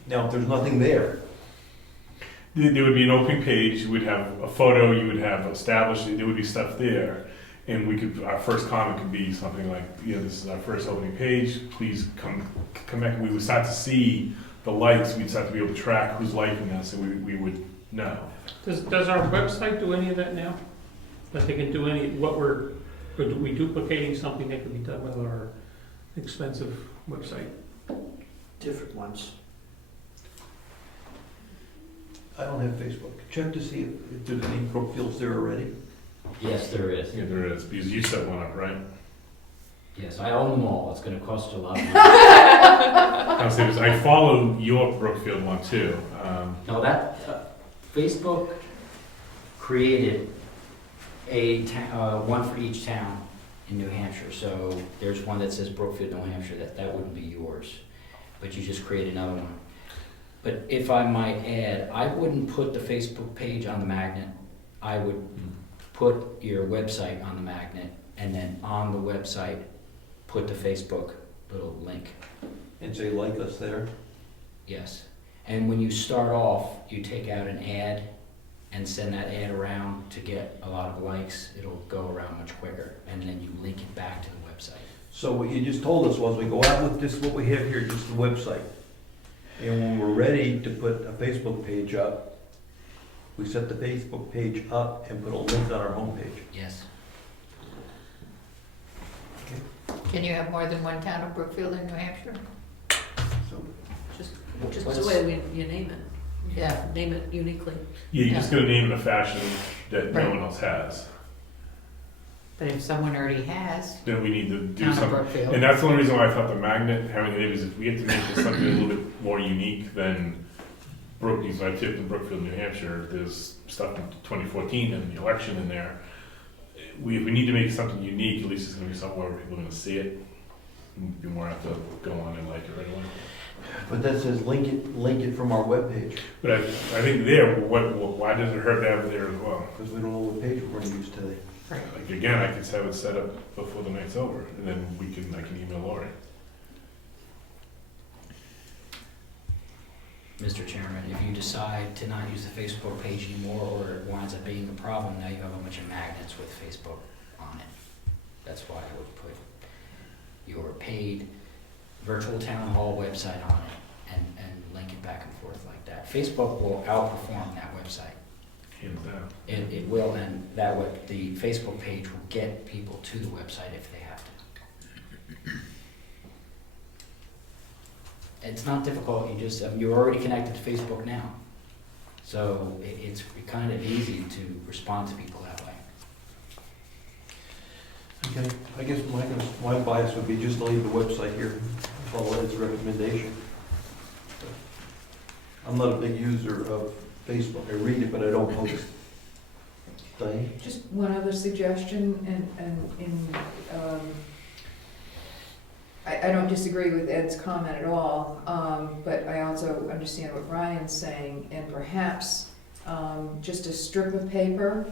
Now, if there's nothing there, There would be an opening page, you would have a photo, you would have established, there would be stuff there. And our first comment could be something like, you know, this is our first opening page, please come back. We would start to see the likes, we'd start to be able to track who's liking us, and we would know. Does our website do any of that now? That they can do or are we duplicating something that can be done with our expensive website? Different ones. I don't have Facebook. Check to see if there's any Brookfields there already. Yes, there is. Yeah, there is, because you set one up, right? Yes, I own them all. It's gonna cost you a lot of money. I follow your Brookfield one too. No, that, Facebook created one for each town in New Hampshire. So there's one that says Brookfield, New Hampshire, that wouldn't be yours. But you just create another one. But if I might add, I wouldn't put the Facebook page on the magnet. I would put your website on the magnet, and then on the website, put the Facebook little link. And say, like us there. Yes. And when you start off, you take out an ad and send that ad around to get a lot of likes. It'll go around much quicker, and then you link it back to the website. So what you just told us was we go out with just what we have here, just the website. And when we're ready to put a Facebook page up, we set the Facebook page up and put a link on our homepage. Yes. Can you have more than one town of Brookfield in New Hampshire? So Just the way you name it. Yeah. Name it uniquely. Yeah, you're just gonna name it in a fashion that no Right. one else has. But if someone already has, Then we need to do town of something. Brookfield. And that's the only reason why I thought the magnet, having it is if we have to make this something a little bit more unique than Brookfield. I tipped in Brookfield, New Hampshire, there's stuff from 2014 and the election in there. We need to make something unique, at least it's gonna be somewhere where people are gonna see it. You more have to go on and like it right away. but that says link it from our webpage, But I think there, why does it hurt to have it there as well? because we don't know what page we're gonna use today. Like again, I could have it set up before the night's over, and then I can email Lori. Mr. Chairman, if you decide to not use the Facebook page anymore, or it winds up being a problem, now you have a bunch of magnets with Facebook on it. That's why I would put your paid virtual town hall website on it and link it back and forth like that. Facebook will outperform that website. Hands down. It will, and that way, the Facebook page will get people to the website if they have to. It's not difficult, you're already connected to Facebook now. So it's kind of easy to respond to people that way. Okay, I guess my bias would be just to leave the website here, follow Ed's recommendation. I'm not a big user of Facebook. I read it, but I don't post. Diane? Just one other suggestion, I don't disagree with Ed's comment at all, but I also understand what Ryan's saying, and perhaps just a strip of paper,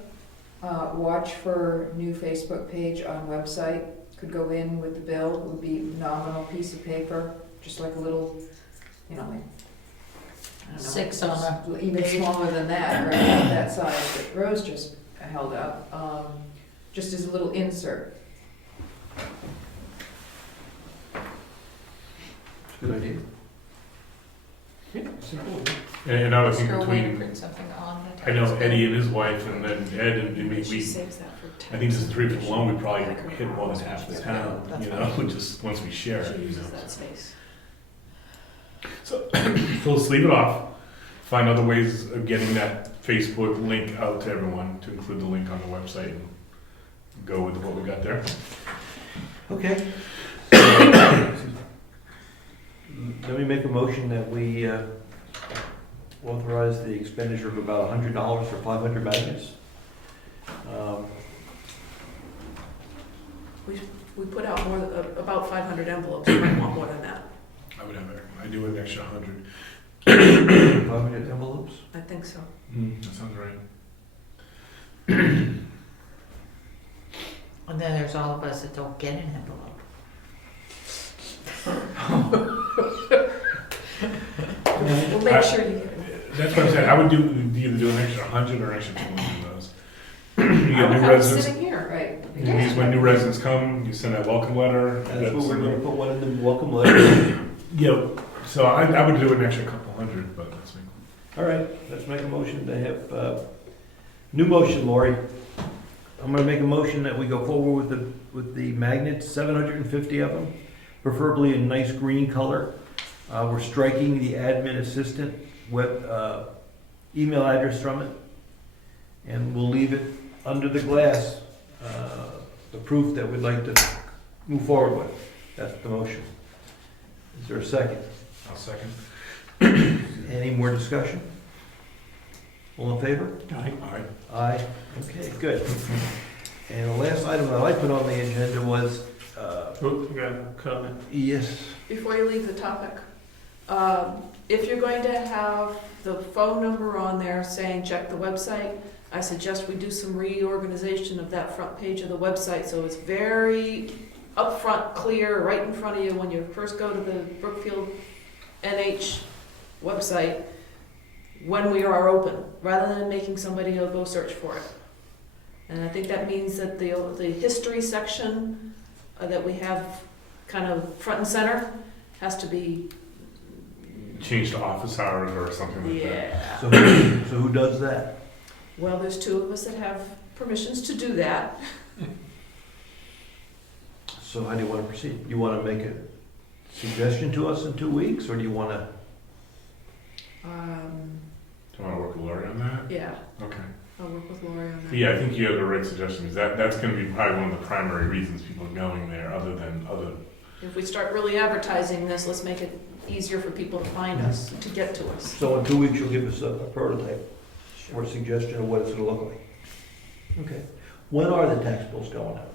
watch for new Facebook page on website, could go in with the bill, it would be a nominal piece of paper, just like a little, like, I don't know. 6 on a Even page. smaller than that, right, about that size that Rose just held up, just as a little insert. Good idea. And another Is thing there a way to between, print something on the I know tax Eddie bill? and his wife, and then Ed and me, She saves that for I think this is 3 people alone, we probably Like hit more than half the town, just once we share She it, uses that space. So let's leave it off, find other ways of getting that Facebook link out to everyone, to include the link on the website, and go with what we got there. Okay. Let me make a motion that we authorize the expenditure of about $100 for 500 magnets. We put out about 500 envelopes, you might want more than that. I would have, I do an extra 100. 500 envelopes? I think so. That sounds right. And then there's all of us that don't get an envelope. We'll make sure you get it. That's what I'm saying, I would either do an extra 100 or an extra 200 of those. You I get don't new have it residents, sitting here, right? and these, when new residents come, you send that welcome letter. That's what we're gonna put one in the welcome letter. Yep, so I would do an extra couple hundred, but that's me. All right, let's make a motion to have, new motion, Lori. I'm gonna make a motion that we go forward with the magnets, 750 of them, preferably in nice green color. We're striking the admin assistant email address from it, and we'll leave it under the glass, the proof that we'd like to move forward with. That's the motion. Is there a second? I'll second. Any more discussion? All in favor? Aye. Aye. Aye. Okay, good. And the last item that I put on the agenda was, Oh, you got a comment? yes, Before you leave the topic, if you're going to have the phone number on there saying check the website, I suggest we do some reorganization of that front page of the website so it's very upfront, clear, right in front of you when you first go to the Brookfield NH website when we are open, rather than making somebody go search for it. And I think that means that the history section that we have kind of front and center has to be, Change to office hours or something like that. yeah. so who does that? Well, there's two of us that have permissions to do that. So how do you want to proceed? You want to make a suggestion to us in 2 weeks, or do you want to? Do you want to work with Lori on that? Yeah, Okay. I'll work with Lori on that. Yeah, I think you have the right suggestions. That's going to be probably one of the primary reasons people are going there, other than other. If we start really advertising this, let's make it easier for people to find us, to get to us. So in 2 weeks, you'll give us a prototype or a suggestion of what it's going to look like. Okay. When are the tax bills going out?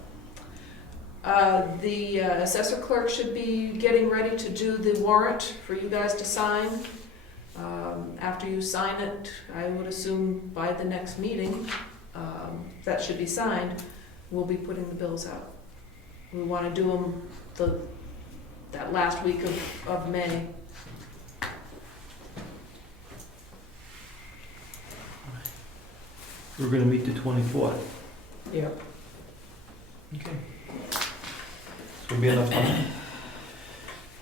The assessor clerk should be getting ready to do the warrant for you guys to sign. After you sign it, I would assume by the next meeting, that should be signed, we'll be putting the bills out. We want to do them that last week of May. We're going to meet the 24th. Yep. Okay. Will be enough time?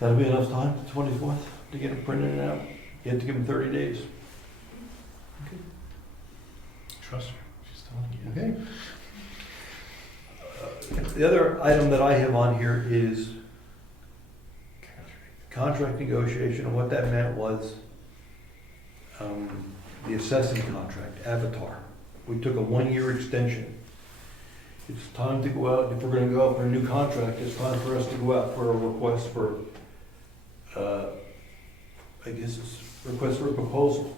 That'll be enough time, the 24th, to get it printed out? You have to give them 30 days. Trust her. She's telling you. Okay. The other item that I have on here is contract negotiation, and what that meant was the assessing contract, Avatar. We took a 1-year extension. It's time to go out, if we're gonna go out for a new contract, it's time for us to go out for a request for, I guess it's request for a proposal.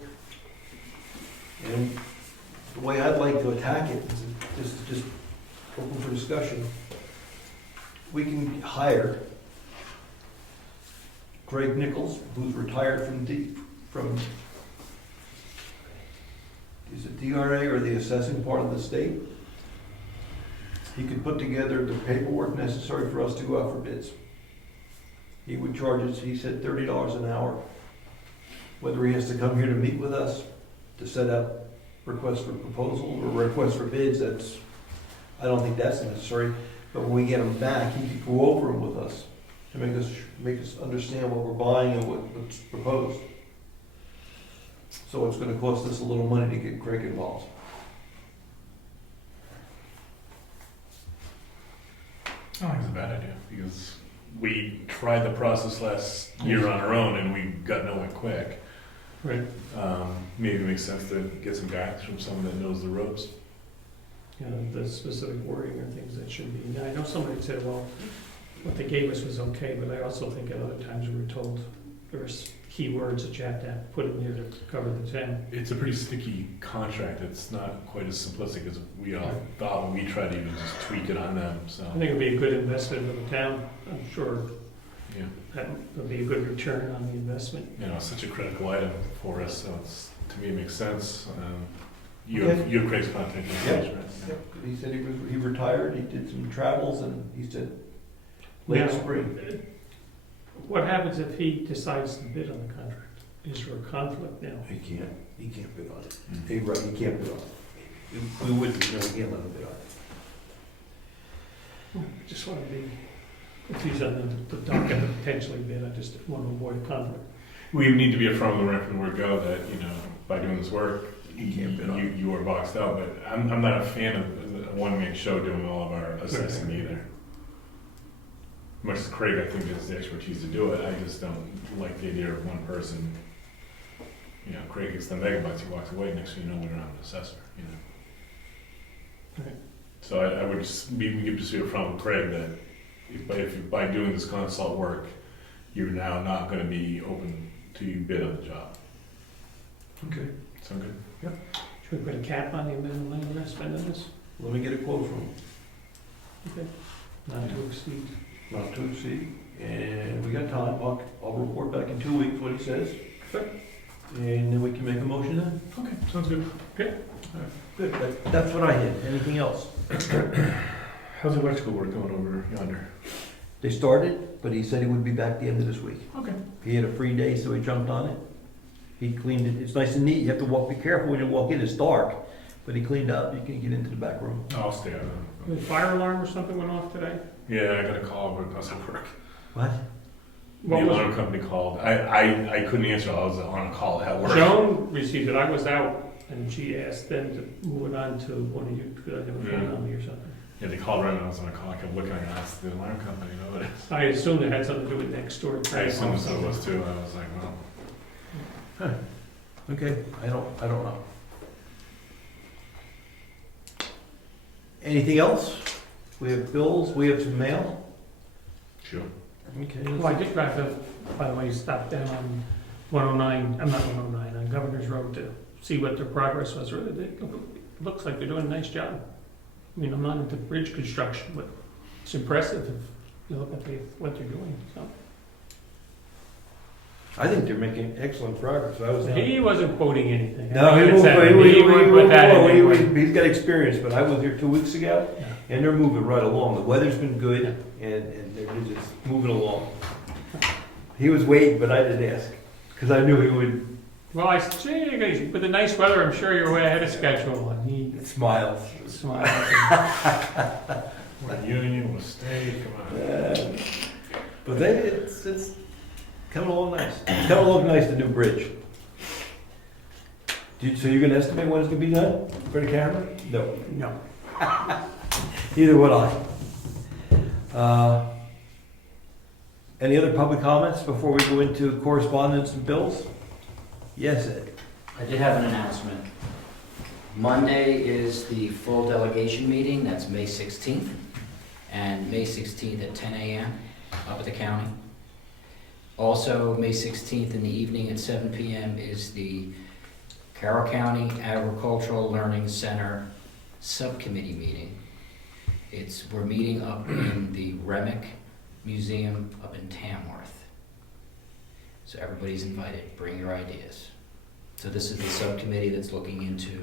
And the way I'd like to attack it is just open for discussion. We can hire Craig Nichols, who's retired from is it DRA or the assessing part of the state? He could put together the paperwork necessary for us to go out for bids. He would charge us, he said, $30 an hour. Whether he has to come here to meet with us, to set up requests for proposal or requests for bids, I don't think that's necessary. But when we get him back, he could go over them with us to make us understand what we're buying and what's proposed. So it's gonna cost us a little money to get Craig involved. I don't think it's a bad idea, because we tried the process last year on our own and we got nowhere quick. Right. Maybe it makes sense to get some guidance from someone that knows the ropes. You know, the specific wording or things that should be. I know somebody said, well, what they gave us was okay, but I also think at other times we were told there's key words that you have to put in here to cover the town. It's a pretty sticky contract. It's not quite as simplistic as we all thought when we tried to even just tweak it on them, so. I think it'd be a good investment for the town. I'm sure Yeah, that would be a good return on the investment. you know, it's such a critical item for us, so it's, to me, it makes sense. You Okay. have Craig's contact information, right? He said he retired, he did some travels, and he said late Now, spring. What happens if he decides to bid on the contract? Is there a conflict now? He can't bid on it. Mhm. Hey, right, he can't bid on it. We wouldn't, no, we can't let him bid on it. Just want to be, if he's on the docket to potentially bid, I just want to avoid conflict. We need to be upfront with the rent from the word go that, you know, by doing this work, You can't bid on it. you are boxed out, but I'm not a fan of a one-man show doing all of our assessing either. Much as Craig, I think, has the expertise to do it, I just don't like the idea of one person. You know, Craig gets the megabytes, he walks away, next thing you know, we don't have an assessor, you know? Right. So I would just be upfront with Craig that if by doing this consult work, you're now not gonna be open to bid on the job. Okay. Sound good? Should we put a cap on the amount of money we're going to spend on this? Let me get a quote from him, Okay. Not to exceed. not to exceed, and we got time, I'll report back in 2 weeks what he says. And then we can make a motion then? Okay, sounds good. Good, that's what I had, anything else? How's the electrical work going over yonder? They started, but he said he would be back the end of this week. Okay. He had a free day, so he jumped on it. He cleaned it, it's nice and neat, you have to be careful when you walk in, it's dark, but he cleaned up, you can get into the back room. I'll stay out of The fire alarm or something went off today? Yeah, I got a call, but it doesn't work. What? The What was alarm company called. I couldn't answer, I was on a call at work. Joan received it, I was out, and she asked them to move it on to one of you, could I have a phone on me or something? Yeah, they called right when I was on a call, I kept looking, I asked the alarm company, you know, but I assumed it had something to do with next door. I assumed so it was too, I was like, well. Okay, I don't know. Anything else? We have bills, we have some mail. Sure. Okay. Well, I did drive by the way, stop down on 109, I'm not 109, on Governor's Road to see what their progress was. Really, it looks like they're doing a nice job. I mean, I'm not into bridge construction, but it's impressive if you look at what they're doing, so. I think they're making excellent progress. I was down. He wasn't quoting anything. No, I he mean, moved, it's that- he would put that in anyway. he's got experience, but I was here 2 weeks ago, Yeah. and they're moving right along. The weather's been good, and they're just moving along. He was waiting, but I didn't ask, because I knew he would Well, I said, "Gee, with the nice weather, I'm sure you're way ahead of schedule," and he smile. smiled. What union was stay, come on. But it's coming along nice. It's coming along nice, the new bridge. So you're gonna estimate when it's gonna be done for the camera? No. No. Neither would I. Any other public comments before we go into correspondence and bills? Yes, Ed. I did have an announcement. Monday is the full delegation meeting, that's May 16th, and May 16th at 10 a.m. up at the county. Also, May 16th in the evening at 7 p.m. is the Carroll County Agricultural Learning Center Subcommittee meeting. We're meeting up in the Remick Museum up in Tamworth. So everybody's invited, bring your ideas. So this is the subcommittee that's looking into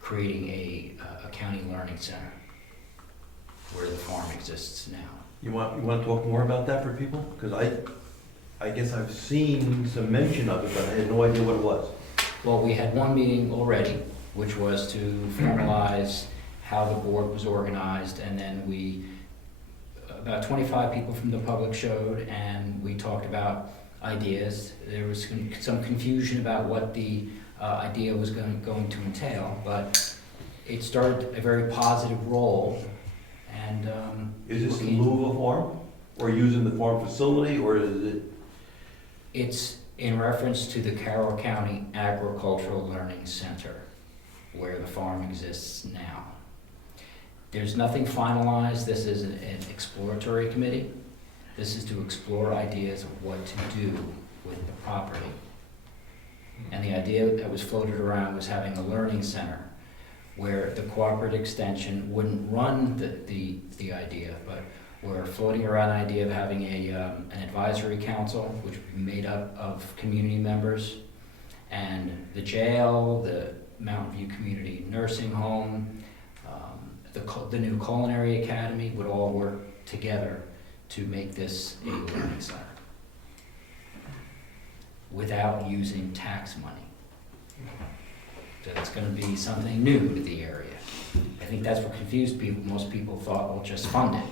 creating a county learning center where the farm exists now. You want to talk more about that for people? Because I guess I've seen some mention of it, but I had no idea what it was. Well, we had one meeting already, which was to formalize how the board was organized, and then about 25 people from the public showed, and we talked about ideas. There was some confusion about what the idea was going to entail, but it started a very positive role. And Is this in lieu of a farm? Or using the farm facility, or is it? in reference to the Carroll County Agricultural Learning Center, where the farm exists now. There's nothing finalized. This is an exploratory committee. This is to explore ideas of what to do with the property. And the idea that was floated around was having a learning center where the cooperative extension wouldn't run the idea, but we're floating around the idea of having an advisory council, which would be made up of community members, and the jail, the Mountain View Community Nursing Home, the new Culinary Academy would all work together to make this a learning center without using tax money. So it's going to be something new to the area. I think that's what confused people. Most people thought, well, just fund it.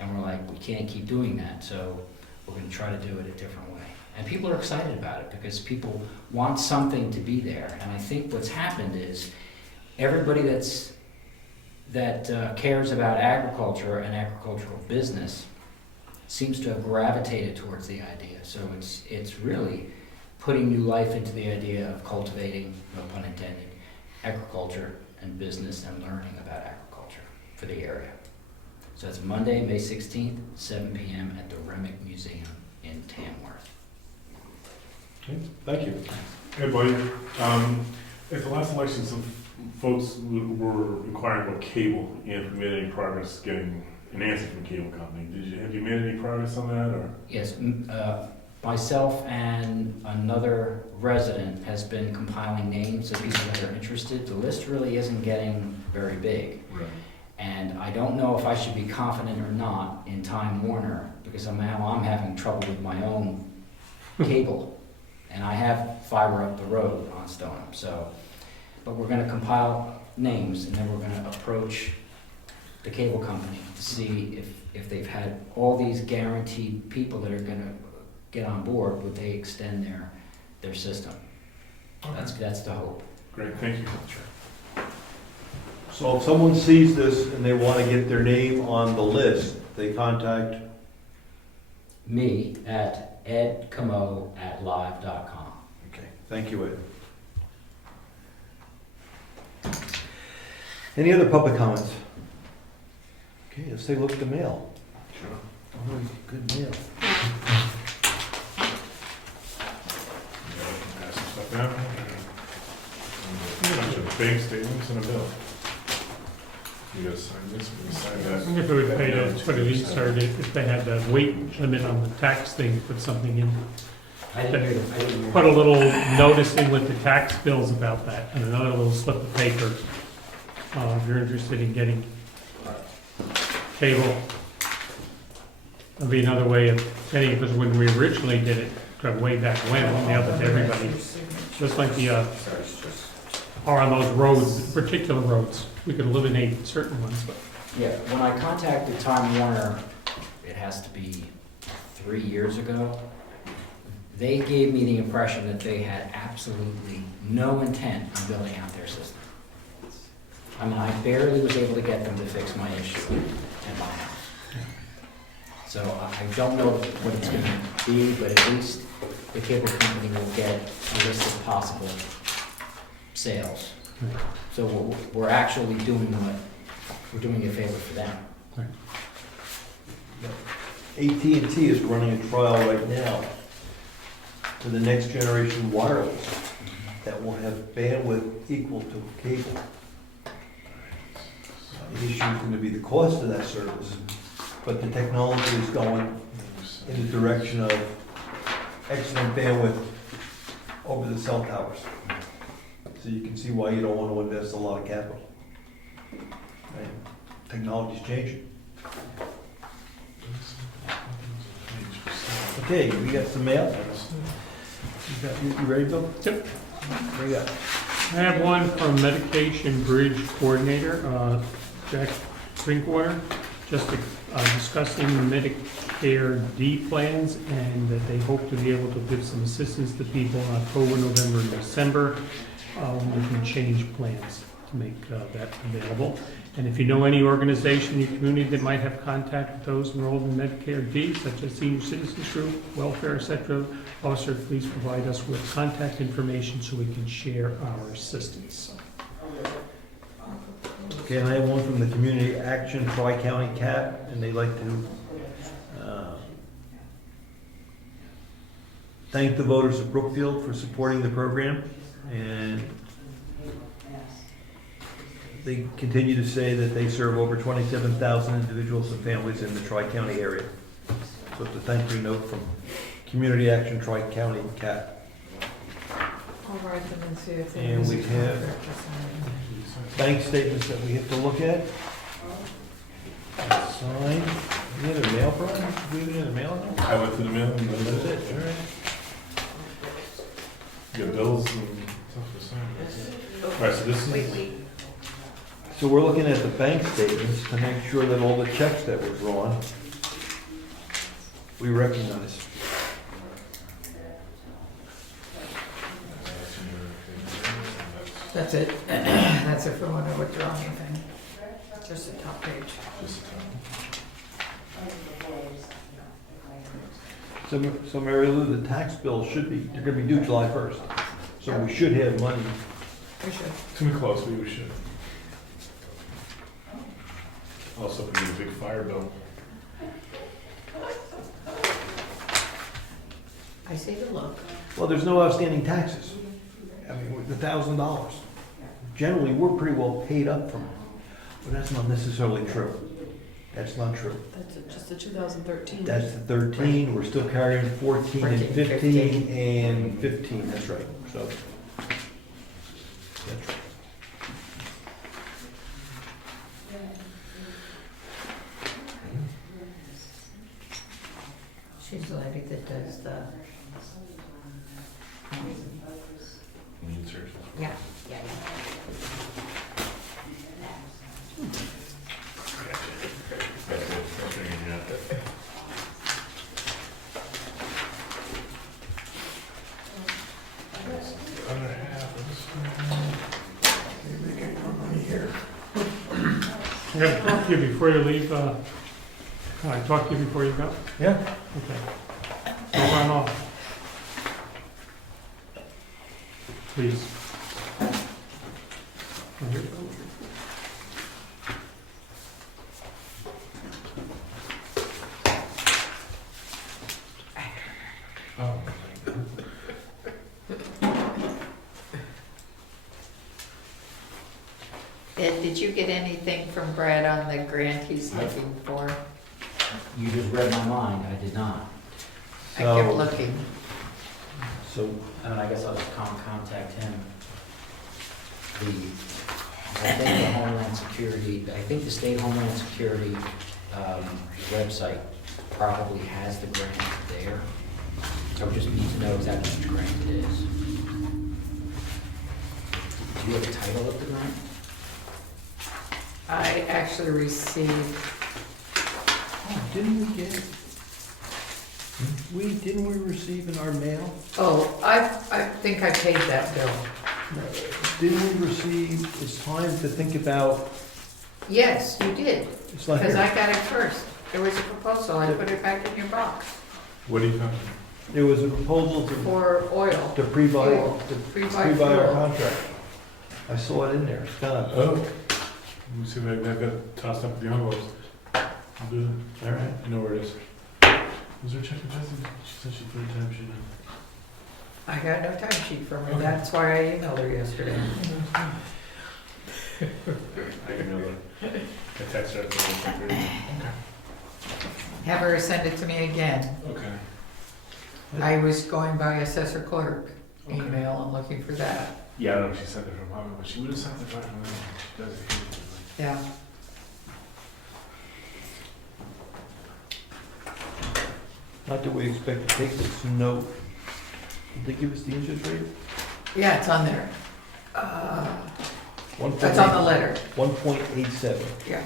And we're like, we can't keep doing that, so we're going to try to do it a different way. And people are excited about it because people want something to be there. And I think what's happened is everybody that cares about agriculture and agricultural business seems to have gravitated towards the idea. So it's really putting new life into the idea of cultivating, no pun intended, agriculture and business and learning about agriculture for the area. So it's Monday, May 16th, 7 p.m. at the Remick Museum in Tamworth. Okay, thank you. Hey, buddy. At the last election, some folks were inquiring about cable and if we made any progress getting an answer from the cable company. Have you made any progress on that, or? Yes, myself and another resident has been compiling names of people that are interested. The list really isn't getting very big. Right. And I don't know if I should be confident or not in Time Warner, because I'm having trouble with my own cable. And I have fiber up the road on Stoneham, so, but we're gonna compile names and then we're gonna approach the cable company to see if they've had all these guaranteed people that are gonna get on board, would they extend their system? Okay. That's the hope. Great, thank you. So if someone sees this and they want to get their name on the list, they contact, Me at edcomeau@live.com. okay, thank you, Ed. Any other public comments? Okay, let's take a look at the mail. Sure. Oh, good mail. Pass some stuff down. A bunch of bank statements and a bill. You gotta sign this, we sign I that. wonder if it would pay to put it insert if they had that weight limit on the tax thing, put something in. I didn't hear. Put a little notice in with the tax bills about that, and another little slip of paper, if you're interested in getting cable. That'd be another way of getting it, because when we originally did it, way back when, we mailed it to everybody, just like the, or on those roads, particular roads, we could eliminate certain ones, but. Yeah, when I contacted Time Warner, it has to be 3 years ago, they gave me the impression that they had absolutely no intent on building out their system. I mean, I barely was able to get them to fix my issue at my house. So I don't know what it's gonna be, but at least the cable company will get a list of possible sales. So we're actually doing we're doing a favor for them. AT&T is running a trial right now for the next generation wireless that will have bandwidth equal to cable. The issue is going to be the cost of that service, but the technology is going in the direction of excellent bandwidth over the cell towers. So you can see why you don't want to invest a lot of capital. Right? Technology's changing. Okay, we got some mail. You ready, Bill? Yep. What do you got? I have one from Medication Bridge Coordinator, Jack Drinkwater, just discussing Medicare D plans, and that they hope to be able to give some assistance to people in October, November, and December, when we can change plans. to make that available. And if you know any organization in your community that might have contact with those enrolled in Medicare D, such as senior citizens group, welfare, etc., also please provide us with contact information so we can share our assistance. Okay, and I have one from the Community Action Tri-County CAP, and they'd like to thank the voters of Brookfield for supporting the program, and they continue to say that they serve over 27,000 individuals and families in the Tri-County area. So it's a thank you note from Community Action Tri-County CAP. I'll write them and see if they. And we have bank statements that we have to look at. Sign. You have a mail, Brian? Do you have it in the mail now? I went to the mail and That's then it, all right. you got bills and stuff to sign. All right, so this is, So we're looking at the bank statements to make sure that all the checks that were drawn, we recognize. That's it. That's if we want to withdraw anything. Just the top page. So Mary Lou, the tax bill should be, they're gonna be due July 1st. So we should have money. We should. too close, we should. Also, could be a big fire bill. I say to look. Well, there's no outstanding taxes. I mean, with $1,000. Generally, we're pretty well paid up from it, but that's not necessarily true. That's not true. That's just the 2013. That's the 13, we're still carrying 14 and 15 and 15, that's right, so. That's right. She's the lady that does the. Yeah, yeah, yeah. I'm going to talk to you before you leave. Can I talk to you before you go? Yeah. Okay. So run off. Please. Ed, did you get anything from Brad on the grant he's looking for? You just read my mind, I did not. I kept So- looking. So, I mean, I guess I'll just contact him. I think the Homeland Security, I think the state Homeland Security website probably has the grant there. So we just need to know exactly which grant it is. Do you have a title of the grant? I actually received, didn't we receive in our mail? I think I paid that bill. Didn't we receive, it's time to think about, Yes, you did, it's not because here. I got it first. There was a proposal, I put it back in your box What are you talking There was a proposal to for oil. pre-buy, Fuel. to Pre-buy pre-buy our fuel. contract. I saw it in there, it's kind about? of, Oh. Let me see if I've got it tossed up with the envelopes. I'll do that. all right. I know where it is. Was there a check for Jessie? She said she put a time sheet in. I got no time sheet from her, Okay. that's why I emailed her yesterday. I emailed her. I texted her. after the check. Have her send it to me again. Okay. I was going by assessor clerk Okay. email and looking for that. Yeah, I don't know if she sent it from home, but she would have sent it from home. She does it here. Yeah. Not that we expect to take this note. Did they give us the interest rate? Yeah, it's on there. That's on the letter, 1.87. yeah.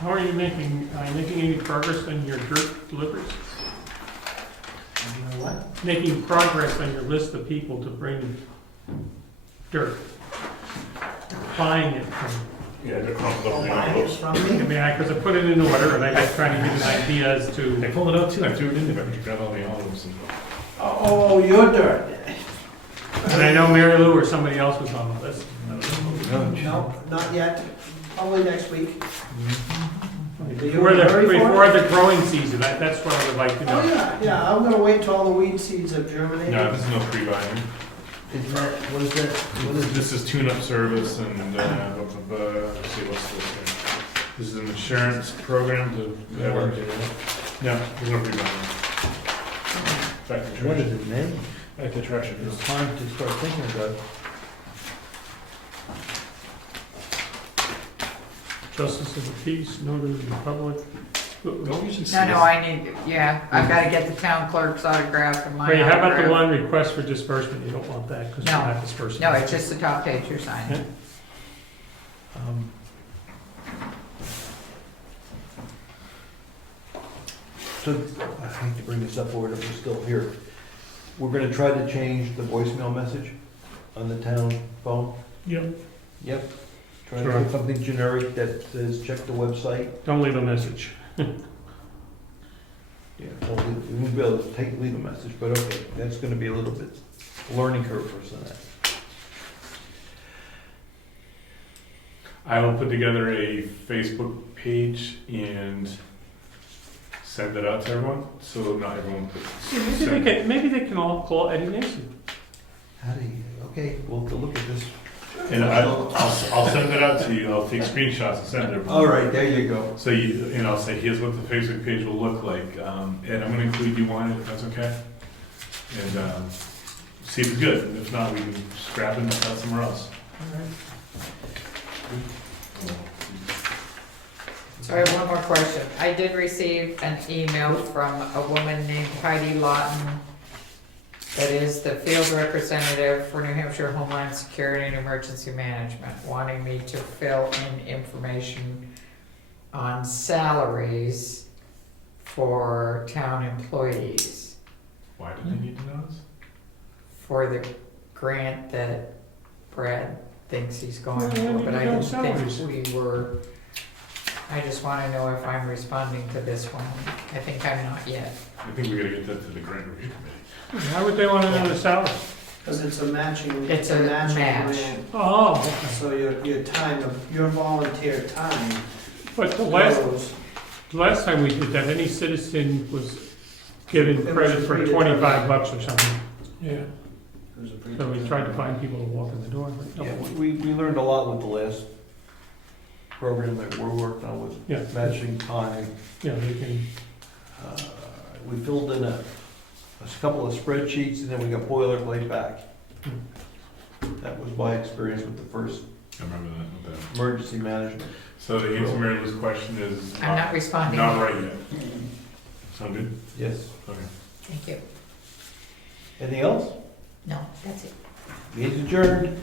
How are you making any progress on your dirt deliveries? What? Making progress on your list of people to bring dirt. Buying it from, Yeah, they're crumpled up in the Buying it envelopes. from I me? mean, because I put it in order, and I was trying to give an idea as I to, pulled it out too, I threw it in there, but you grabbed all the envelopes and. Oh, your dirt. and I know Mary Lou or somebody else was on the list. I don't know. No, not yet. Probably next week. Do you Before the, hurry for it? before the growing season, that's what I would like to Oh, know. yeah, I'm gonna wait till all the weed seeds have germinated. No, this is no pre-buying. Isn't that, what is that? What is This is tune-up service and, let's see, what's this here? This is an insurance program to. No, there's no pre-buying. Back to What trash. is it, name? Back to trash. It's time to start thinking about it. Justice of the peace, notary of the public. Don't usually see No, this. I need, yeah, I've gotta get the town clerk's autograph and my Wait, how about the autograph. one request for disbursement? You don't want that, because you're No. not dispersing. No, it's just the top page you're signing. Um, So, I hate to bring this up, or if we're still here. We're gonna try to change the voicemail message on the town phone. Yep, Yep. Try to Sure. put something generic that says, check the website. don't leave a message. Yeah, we won't be able to leave a message, but okay, that's gonna be a little bit learning curve for us on that. I will put together a Facebook page and send it out to everyone, so not everyone puts. Maybe they can all call Eddie Mason. How do you, okay, we'll have to look at this. And I'll send it out to you, I'll take screenshots and send it. All right, there you go. So you, and I'll say, here's what the Facebook page will look like, and I'm gonna include you on it, if that's okay? And, see if it's good, if not, we can scrap it and send it somewhere else. So I have one more question. I did receive an email from a woman named Heidi Lawton that is the field representative for New Hampshire Homeland Security and Emergency Management, wanting me to fill in information on salaries for town employees Why do they need to know this? for the grant that Brad thinks he's going Well, they for, need but to I know didn't think salaries. we were. I just wanna know if I'm responding to this one. I think I'm not yet. I think we gotta get that to the grant review committee. Why would they want to know the salary? Cause it's a matching. It's a match. grant. Oh, okay. So your time, your volunteer time But the goes. last time we did that, any citizen was given It was credit for predetermined. $25 or something. Yeah. It was a So we tried to find people to walk in the door. but no. Yeah, we learned a lot with the last program that we're working on with Yeah. matching time. Yeah, they can, Uh, We filled in a couple of spreadsheets and then we got boilerplate back. That was my experience with the first I remember that, with that. emergency management. So the answer to Mary Lou's question is I'm not responding. not right yet. Sound good? Yes. Okay. Thank you. Anything else? No, that's it. Meeting's adjourned.